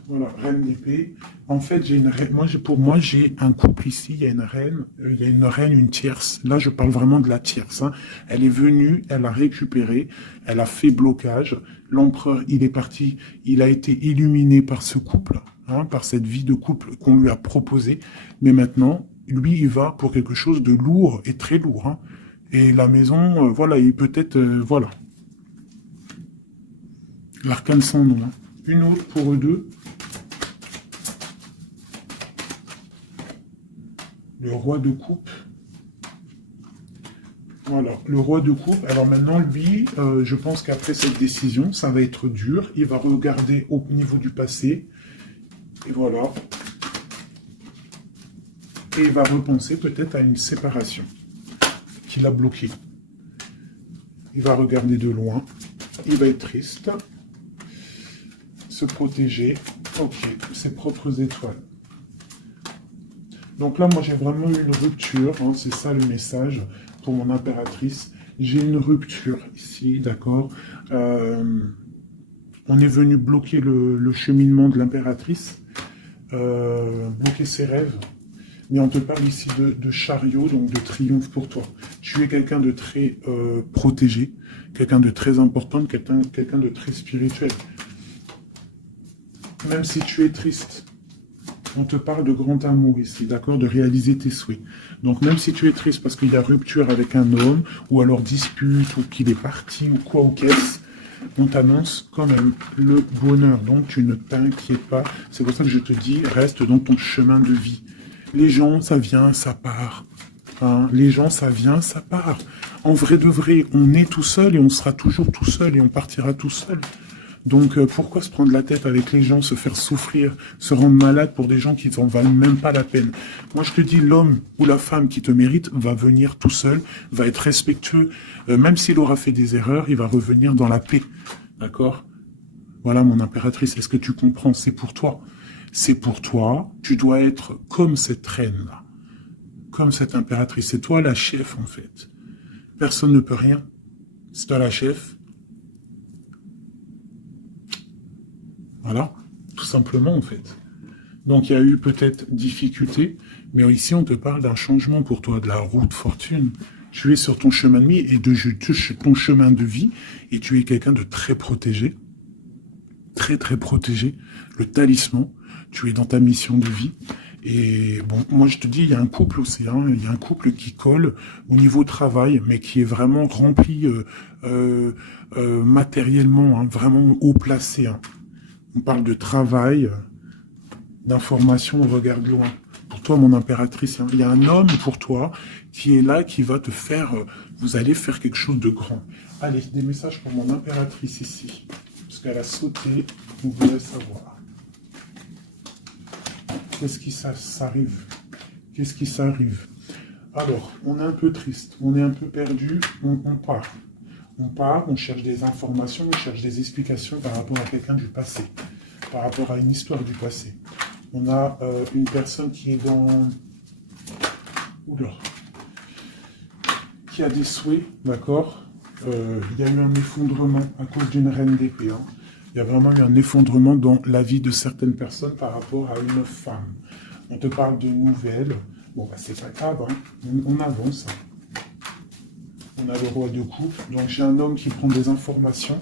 Voilà, reine d'épée. En fait, j'ai une reine. Pour moi, j'ai un couple ici. Il y a une reine, une tierce. Là, je parle vraiment de la tierce. Hein. Elle est venue, elle a récupéré, elle a fait blocage. L'empereur, il est parti. Il a été illuminé par ce couple, hein, par cette vie de couple qu'on lui a proposée. Mais maintenant, lui, il va pour quelque chose de lourd et très lourd. Hein. Et la maison, voilà, il peut-être, voilà. L'arcane sans nom. Hein. Une autre pour eux deux. Le roi de coupe Voilà, le roi de coupe. Alors maintenant, lui, je pense qu'après cette décision, ça va être dur. Il va regarder au niveau du passé. Et voilà. Et il va repenser peut-être à une séparation qui l'a bloqué. Il va regarder de loin. Il va être triste. Se protéger. Ok, ses propres étoiles. Donc là, moi, j'ai vraiment eu une rupture. Hein, c'est ça le message pour mon impératrice. J'ai une rupture ici, d'accord. On est venu bloquer le cheminement de l'impératrice, bloquer ses rêves. Mais on te parle ici de chariot, donc de triomphe pour toi. Tu es quelqu'un de très protégé, quelqu'un de très important, quelqu'un de très spirituel. Même si tu es triste, on te parle de grand amour ici, d'accord, de réaliser tes souhaits. Donc même si tu es triste parce qu'il y a rupture avec un homme, ou alors dispute, ou qu'il est parti, ou quoi ou qu'est-ce, on t'annonce quand même le bonheur. Donc tu ne t'inquiètes pas. C'est pour ça que je te dis, reste dans ton chemin de vie. Les gens, ça vient, ça part. Hein, les gens, ça vient, ça part. En vrai de vrai, on est tout seul et on sera toujours tout seul et on partira tout seul. Donc pourquoi se prendre la tête avec les gens, se faire souffrir, se rendre malade pour des gens qui n'en valent même pas la peine? Moi je te dis, l'homme ou la femme qui te mérite va venir tout seul, va être respectueux, même s'il aura fait des erreurs, il va revenir dans la paix. D'accord? Voilà mon impératrice, est-ce que tu comprends? C'est pour toi. C'est pour toi, tu dois être comme cette reine-là, comme cette impératrice. C'est toi la chef en fait. Personne ne peut rien. C'est toi la chef. Voilà, tout simplement en fait. Donc il y a eu peut-être difficulté, mais ici on te parle d'un changement pour toi, de la roue de fortune. Tu es sur ton chemin de vie et ton chemin de vie, et tu es quelqu'un de très protégé, très très protégé, le talisman, tu es dans ta mission de vie. Et bon, moi je te dis, il y a un couple aussi, hein, il y a un couple qui colle au niveau travail, mais qui est vraiment rempli matériellement, hein, vraiment haut placé. Hein. On parle de travail, d'information, on regarde loin. Pour toi, mon impératrice, hein, il y a un homme pour toi qui est là, qui va te faire... vous allez faire quelque chose de grand. Allez, des messages pour mon impératrice ici. Parce qu'elle a sauté, on voulait savoir. Qu'est-ce qui s'arrive? Qu'est-ce qui s'arrive? Alors, on est un peu triste, on est un peu perdu, on part. On part, on cherche des informations, on cherche des explications par rapport à quelqu'un du passé, par rapport à une histoire du passé. On a une personne qui est dans... Oula. Qui a des souhaits, d'accord. Il y a eu un effondrement à cause d'une reine d'épée. Hein. Il y a vraiment eu un effondrement dans la vie de certaines personnes par rapport à une femme. On te parle de nouvelles. Bon, bah, c'est pas grave, hein. On avance. Hein. On a le roi de coupe. Donc j'ai un homme qui prend des informations.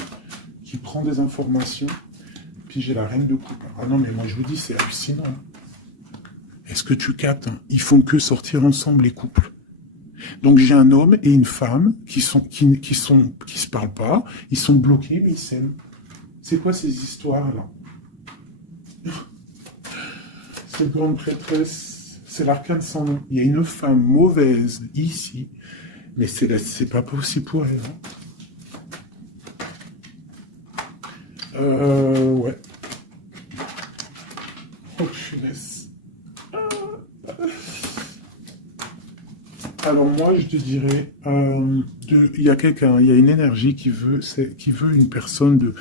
Puis j'ai la reine de coupe. Ah non, mais moi je vous dis, c'est hallucinant. Est-ce que tu captes? Ils font que sortir ensemble, les couples. Donc j'ai un homme et une femme qui se parlent pas. Ils sont bloqués, mais ils s'aiment. C'est quoi ces histoires-là? Cette grande prêtresse, c'est l'arcane sans nom. Il y a une femme mauvaise ici. Mais c'est pas possible pour elle. Hein. Ouais. Oh, punaise. Alors moi, je te dirais, il y a quelqu'un, il y a une énergie qui veut une personne de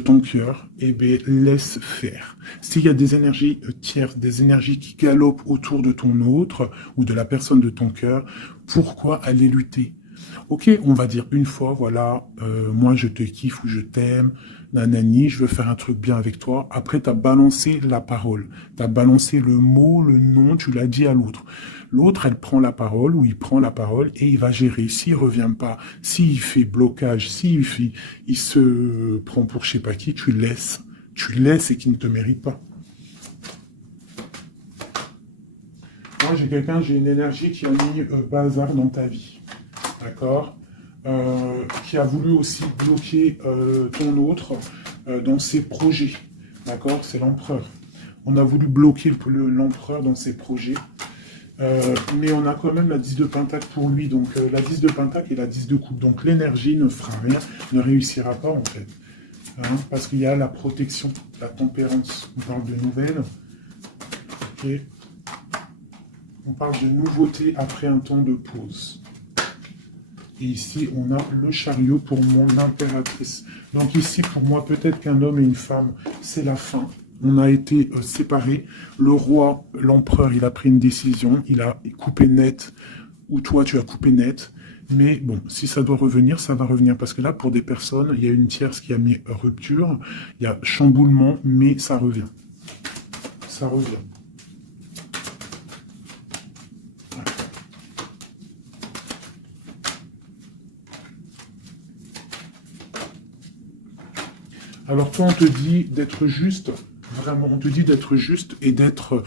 ton cœur, eh bien, laisse faire. S'il y a des énergies tierces, des énergies qui galopent autour de ton autre, ou de la personne de ton cœur, pourquoi aller lutter? Ok, on va dire une fois, voilà, moi je te kiffe ou je t'aime, nanani, je veux faire un truc bien avec toi. Après, tu as balancé la parole, tu as balancé le mot, le nom, tu l'as dit à l'autre. L'autre, elle prend la parole ou il prend la parole et il va gérer. S'il revient pas, s'il fait blocage, il se prend pour je sais pas qui, tu laisses. Tu laisses et qu'il ne te mérite pas. Moi, j'ai une énergie qui a mis bazar dans ta vie. D'accord, qui a voulu aussi bloquer ton autre dans ses projets. D'accord, c'est l'empereur. On a voulu bloquer l'empereur dans ses projets. Mais on a quand même la 10 de pentacle pour lui. Donc la 10 de pentacle et la 10 de coupe. Donc l'énergie ne fera rien, ne réussira pas en fait. Hein, parce qu'il y a la protection, la tempérance. On parle de nouvelles. Ok. On parle de nouveauté après un temps de pause. Et ici, on a le chariot pour mon impératrice. Donc ici, pour moi, peut-être qu'un homme et une femme, c'est la fin. On a été séparés. Le roi, l'empereur, il a pris une décision. Il a coupé net, ou toi, tu as coupé net. Mais bon, si ça doit revenir, ça va revenir. Parce que là, pour des personnes, il y a une tierce qui a mis rupture. Il y a chamboulement, mais ça revient. Ça revient. Alors toi, on te dit d'être juste, vraiment, on te dit d'être juste et d'être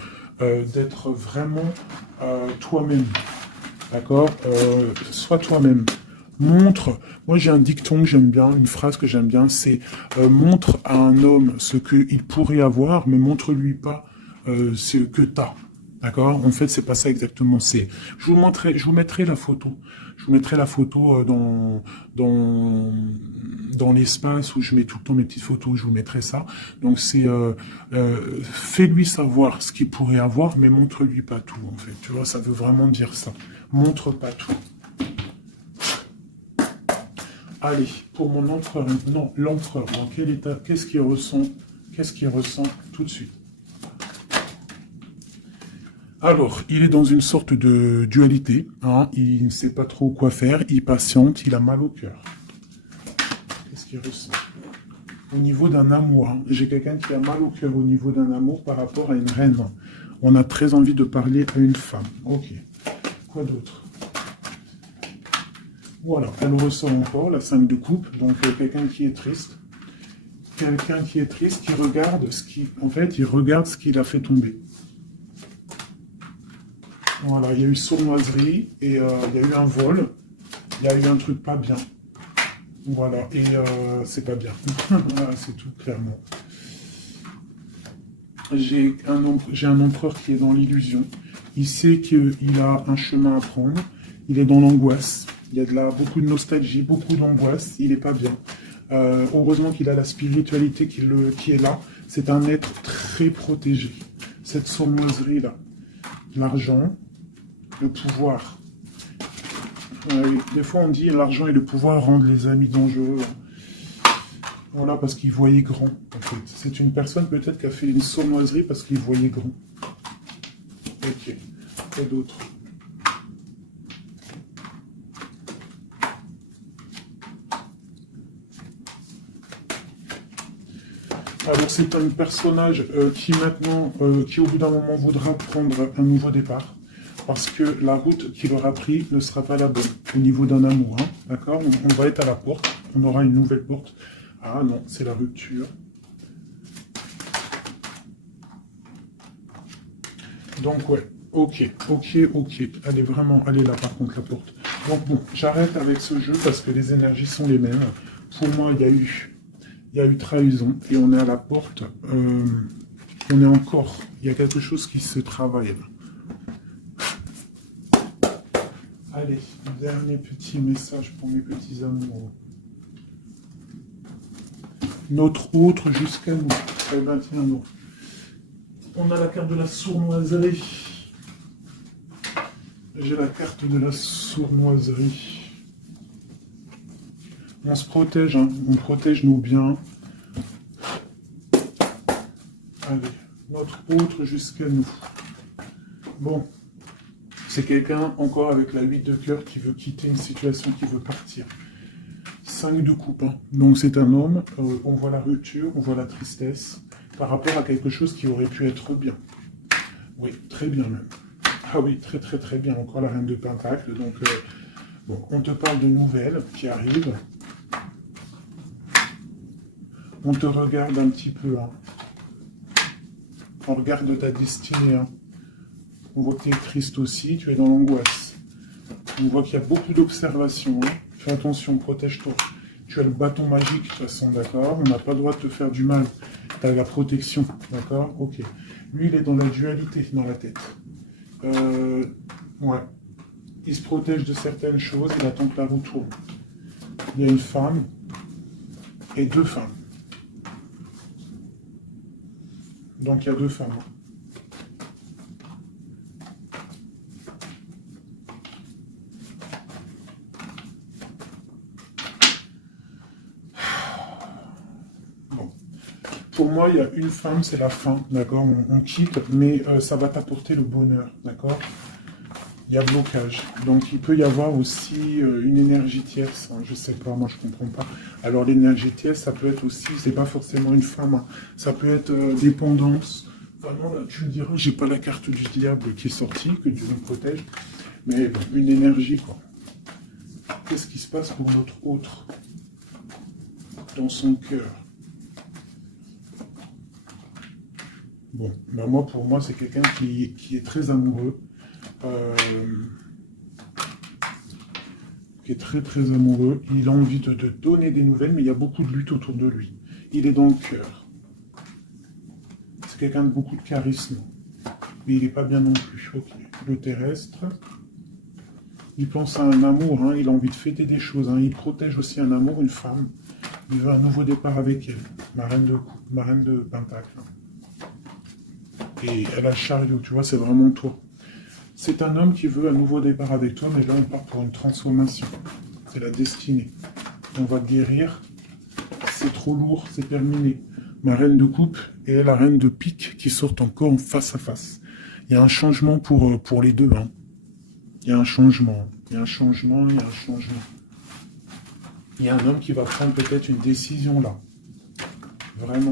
vraiment toi-même. D'accord. Sois toi-même. Montre, moi j'ai un dicton que j'aime bien, une phrase que j'aime bien, c'est montre à un homme ce qu'il pourrait avoir, mais montre-lui pas ce que tu as. D'accord. En fait, c'est pas ça exactement. Je vous mettrai la photo. Je vous mettrai la photo dans l'espace où je mets tout le temps mes petites photos. Je vous mettrai ça. Donc c'est fais-lui savoir ce qu'il pourrait avoir, mais montre-lui pas tout. En fait, tu vois, ça veut vraiment dire ça. Montre pas tout. Allez, pour mon empereur, non, l'empereur, dans quel état, qu'est-ce qu'il ressent tout de suite? Alors, il est dans une sorte de dualité, hein, il ne sait pas trop quoi faire, il patiente, il a mal au cœur. Qu'est-ce qu'il ressent? Au niveau d'un amour, hein, j'ai quelqu'un qui a mal au cœur au niveau d'un amour par rapport à une reine. On a très envie de parler à une femme. Ok. Quoi d'autre? Voilà, elle ressort encore, la 5 de coupe, donc quelqu'un qui est triste. Quelqu'un qui est triste, qui regarde en fait, il regarde ce qu'il a fait tomber. Voilà, il y a eu sournoiserie, et il y a eu un vol, il y a eu un truc pas bien. Voilà, et c'est pas bien. Voilà, c'est tout, clairement. J'ai un empereur qui est dans l'illusion. Il sait qu'il a un chemin à prendre. Il est dans l'angoisse. Il y a beaucoup de nostalgie, beaucoup d'angoisse. Il n'est pas bien. Heureusement qu'il a la spiritualité qui est là. C'est un être très protégé. Cette sournoiserie-là. L'argent, le pouvoir. Des fois, on dit l'argent et le pouvoir rendent les amis dangereux. Voilà, parce qu'il voyait grand, en fait. C'est une personne peut-être qui a fait une sournoiserie parce qu'il voyait grand. Ok. Quoi d'autre? Alors c'est un personnage qui maintenant, qui au bout d'un moment voudra prendre un nouveau départ. Parce que la route qu'il aura pris ne sera pas la bonne au niveau d'un amour. Hein, d'accord, on va être à la porte, on aura une nouvelle porte. Ah non, c'est la rupture. Donc ouais, ok. Elle est là par contre la porte. Donc bon, j'arrête avec ce jeu parce que les énergies sont les mêmes. Pour moi, il y a eu trahison et on est à la porte. On est encore, il y a quelque chose qui se travaille là. Allez, dernier petit message pour mes petits amoureux. Notre autre jusqu'à nous. Eh ben, tiens, non. On a la carte de la sournoiserie. J'ai la carte de la sournoiserie. On se protège, hein. On protège nos biens. Allez, notre autre jusqu'à nous. Bon. C'est quelqu'un, encore avec la 8 de cœur, qui veut quitter une situation, qui veut partir. 5 de coupe. Hein. Donc c'est un homme, on voit la rupture, on voit la tristesse, par rapport à quelque chose qui aurait pu être bien. Oui, très bien même. Ah oui, très bien. Encore la reine de pentacle. Donc, bon, on te parle de nouvelles qui arrivent. On te regarde un petit peu. Hein. On regarde ta destinée. Hein. On voit que tu es triste aussi, tu es dans l'angoisse. On voit qu'il y a beaucoup d'observations. Hein. Fais attention, protège-toi. Tu as le bâton magique, de toute façon, d'accord? On n'a pas le droit de te faire du mal. Tu as la protection, d'accord? Ok. Lui, il est dans la dualité, dans la tête. Ouais. Il se protège de certaines choses, il attend que la roue tourne. Il y a une femme et deux femmes. Donc il y a deux femmes. Bon. Pour moi, il y a une femme, c'est la fin, d'accord, on quitte, mais ça va t'apporter le bonheur, d'accord. Il y a blocage. Donc il peut y avoir aussi une énergie tierce, hein, je sais pas, moi je comprends pas. Alors l'énergie tierce, ça peut être aussi, c'est pas forcément une femme, hein, ça peut être dépendance. Vraiment, là, tu me diras, j'ai pas la carte du diable qui est sortie, que Dieu nous protège, mais bon, une énergie, quoi. Qu'est-ce qui se passe pour notre autre dans son cœur? Bon, ben moi, pour moi, c'est quelqu'un qui est très amoureux, euh, qui est très très amoureux. Il a envie de te donner des nouvelles, mais il y a beaucoup de lutte autour de lui. Il est dans le cœur. C'est quelqu'un de beaucoup de charisme. Mais il n'est pas bien non plus. Ok. Le terrestre. Il pense à un amour, hein. Il a envie de fêter des choses. Hein. Il protège aussi un amour, une femme. Il veut un nouveau départ avec elle. Ma reine de Pentacle. Et elle a le chariot, tu vois, c'est vraiment toi. C'est un homme qui veut un nouveau départ avec toi, mais là on part pour une transformation. C'est la destinée. On va guérir. C'est trop lourd, c'est terminé. Ma reine de coupe et la reine de pique qui sortent encore en face à face. Il y a un changement pour les deux. Hein. Il y a un changement. Il y a un changement, il y a un changement. Il y a un homme qui va prendre peut-être une décision là. Vraiment.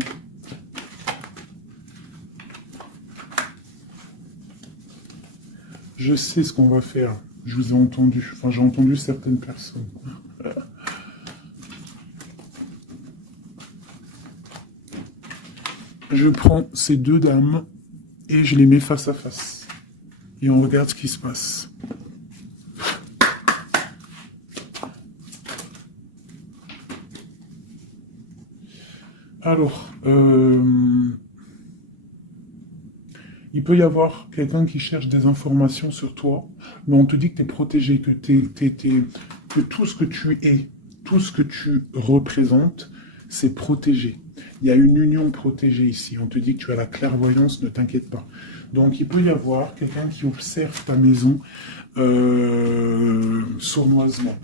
Je sais ce qu'on va faire. Je vous ai entendu. Enfin, j'ai entendu certaines personnes. Je prends ces deux dames et je les mets face à face. Et on regarde ce qui se passe. Alors, il peut y avoir quelqu'un qui cherche des informations sur toi, mais on te dit que tu es protégé, que tout ce que tu es, tout ce que tu représentes, c'est protégé. Il y a une union protégée ici. On te dit que tu as la clairvoyance, ne t'inquiète pas. Donc il peut y avoir quelqu'un qui observe ta maison sournoisement.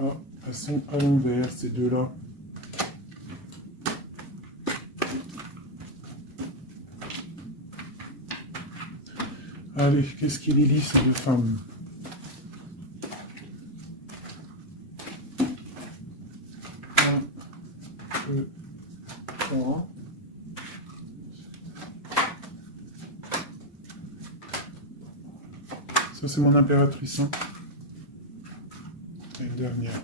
Ah, elles sont à l'envers, ces deux-là. Allez, qu'est-ce qu'il est lisse, ces deux femmes? Un, deux, trois. Ça, c'est mon impératrice. Hein. Et une dernière.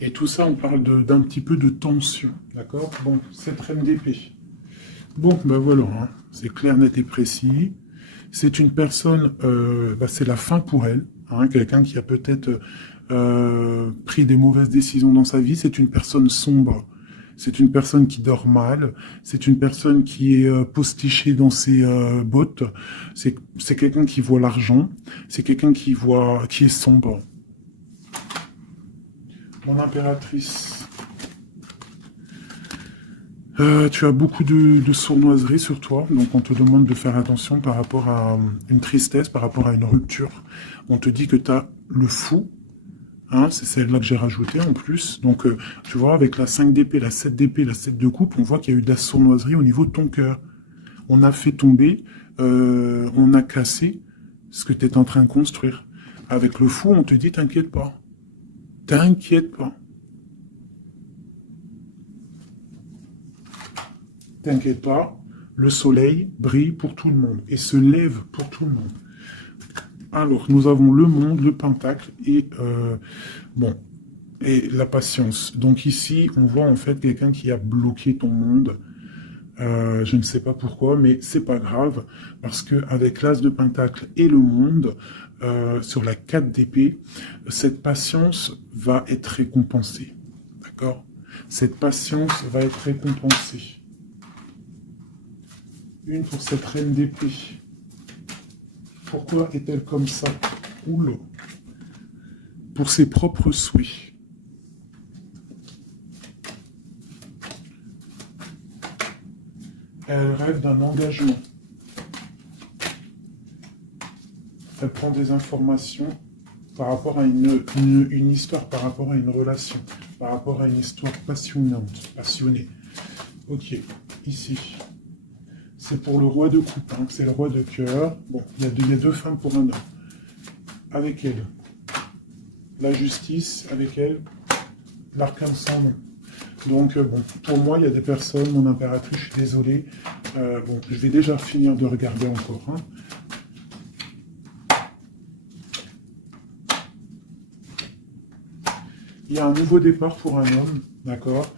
Et tout ça, on parle d'un petit peu de tension. D'accord. Bon, cette reine d'épée. Bon, ben voilà, hein. C'est clair, net et précis. C'est une personne, c'est la fin pour elle. Hein, quelqu'un qui a peut-être pris des mauvaises décisions dans sa vie. C'est une personne sombre. C'est une personne qui dort mal. C'est une personne qui est postichée dans ses bottes. C'est quelqu'un qui voit l'argent. C'est quelqu'un qui est sombre. Mon impératrice. Tu as beaucoup de sournoiserie sur toi, donc on te demande de faire attention par rapport à une tristesse, par rapport à une rupture. On te dit que tu as le fou, hein, c'est celle-là que j'ai rajoutée en plus. Donc, tu vois, avec la 5 d'épée, la 7 d'épée, la 7 de coupe, on voit qu'il y a eu de la sournoiserie au niveau de ton cœur. On a fait tomber, on a cassé ce que tu es en train de construire. Avec le fou, on te dit, t'inquiète pas. T'inquiète pas. T'inquiète pas, le soleil brille pour tout le monde et se lève pour tout le monde. Alors, nous avons le monde, le pentacle et et la patience. Donc ici, on voit en fait quelqu'un qui a bloqué ton monde. Je ne sais pas pourquoi, mais c'est pas grave parce que avec l'as de pentacle et le monde sur la 4 d'épée, cette patience va être récompensée. D'accord ? Cette patience va être récompensée. Une pour cette reine d'épée. Pourquoi est-elle comme ça? Oula. Pour ses propres souhaits. Elle rêve d'un engagement. Elle prend des informations par rapport à une histoire, par rapport à une relation, par rapport à une histoire passionnée. Ok, ici. C'est pour le roi de coupe, hein, c'est le roi de cœur. Bon, il y a deux femmes pour un homme. Avec elle, la justice, avec elle, l'arcane sans nom. Donc, bon, pour moi, il y a des personnes, mon impératrice, je suis désolé. Bon, je vais déjà finir de regarder encore. Hein. Il y a un nouveau départ pour un homme, d'accord.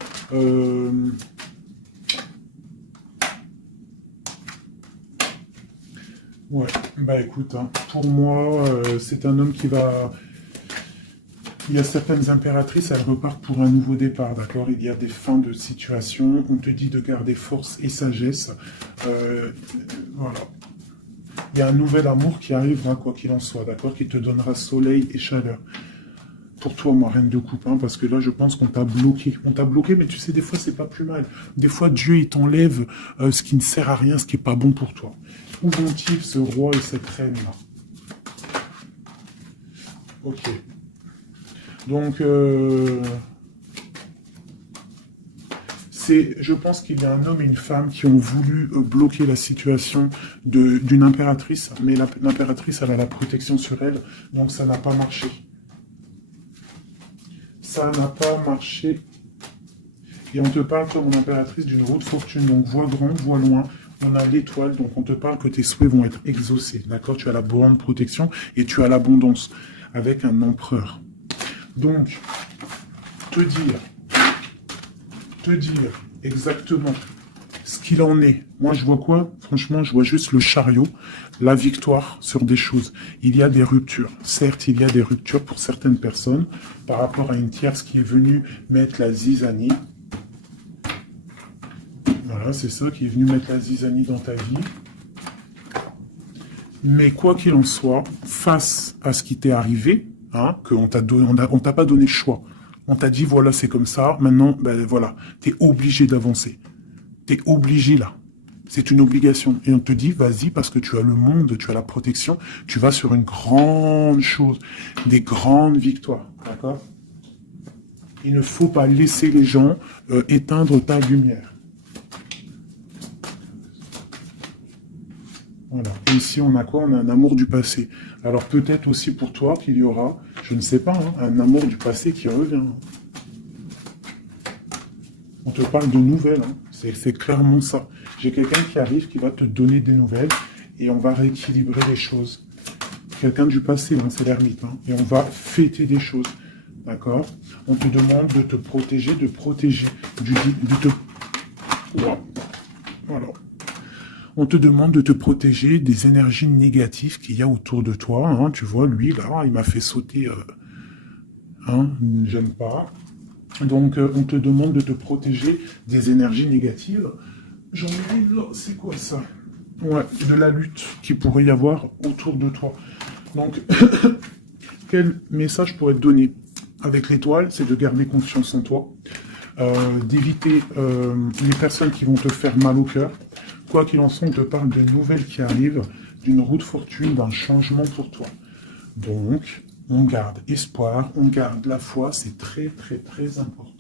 Ouais, bah écoute, hein, pour moi, c'est un homme qui va... Il y a certaines impératrices, elles repartent pour un nouveau départ, d'accord. Il y a des fins de situation, on te dit de garder force et sagesse. Voilà. Il y a un nouvel amour qui arrivera, quoi qu'il en soit, d'accord, qui te donnera soleil et chaleur. Pour toi, ma reine de coupe, hein, parce que là, je pense qu'on t'a bloqué. On t'a bloqué, mais tu sais, des fois, c'est pas plus mal. Des fois, Dieu, il t'enlève ce qui ne sert à rien, ce qui est pas bon pour toi. Où vont-ils, ce roi et cette reine-là? Ok. Donc, je pense qu'il y a un homme et une femme qui ont voulu bloquer la situation d'une impératrice, mais l'impératrice, elle a la protection sur elle, donc ça n'a pas marché. Ça n'a pas marché. Et on te parle, comme mon impératrice, d'une roue de fortune. Donc, vois grand, vois loin. On a l'étoile, donc on te parle que tes souhaits vont être exaucés. D'accord? Tu as la bonne protection et tu as l'abondance avec un empereur. Donc, te dire exactement ce qu'il en est. Moi, je vois quoi? Franchement, je vois juste le chariot, la victoire sur des choses. Il y a des ruptures. Certes, il y a des ruptures pour certaines personnes par rapport à une tierce qui est venue mettre la zizanie. Voilà, c'est ça, qui est venu mettre la zizanie dans ta vie. Mais quoi qu'il en soit, face à ce qui t'est arrivé, hein, qu'on t'a pas donné le choix. On t'a dit, voilà, c'est comme ça. Maintenant, ben voilà, t'es obligé d'avancer. T'es obligé là. C'est une obligation. Et on te dit, vas-y, parce que tu as le monde, tu as la protection, tu vas sur une grande chose, des grandes victoires. D'accord? Il ne faut pas laisser les gens éteindre ta lumière. Voilà. Et ici, on a quoi? On a un amour du passé. Alors peut-être aussi pour toi qu'il y aura, je ne sais pas, hein, un amour du passé qui revient. On te parle de nouvelles, hein. C'est clairement ça. J'ai quelqu'un qui arrive, qui va te donner des nouvelles, et on va rééquilibrer les choses. Quelqu'un du passé, hein, c'est l'ermite, hein, et on va fêter des choses. D'accord? On te demande de te protéger, Voilà. On te demande de te protéger des énergies négatives qu'il y a autour de toi. Hein. Tu vois, lui, là, il m'a fait sauter. Hein, j'aime pas. Donc, on te demande de te protéger des énergies négatives. J'en ai une là, c'est quoi ça? Ouais, de la lutte qu'il pourrait y avoir autour de toi. Donc, quel message pourrait te donner avec l'étoile? C'est de garder confiance en toi, d'éviter les personnes qui vont te faire mal au cœur. Quoi qu'il en soit, on te parle de nouvelles qui arrivent, d'une roue de fortune, d'un changement pour toi. Donc, on garde espoir, on garde la foi, c'est très, très, très important.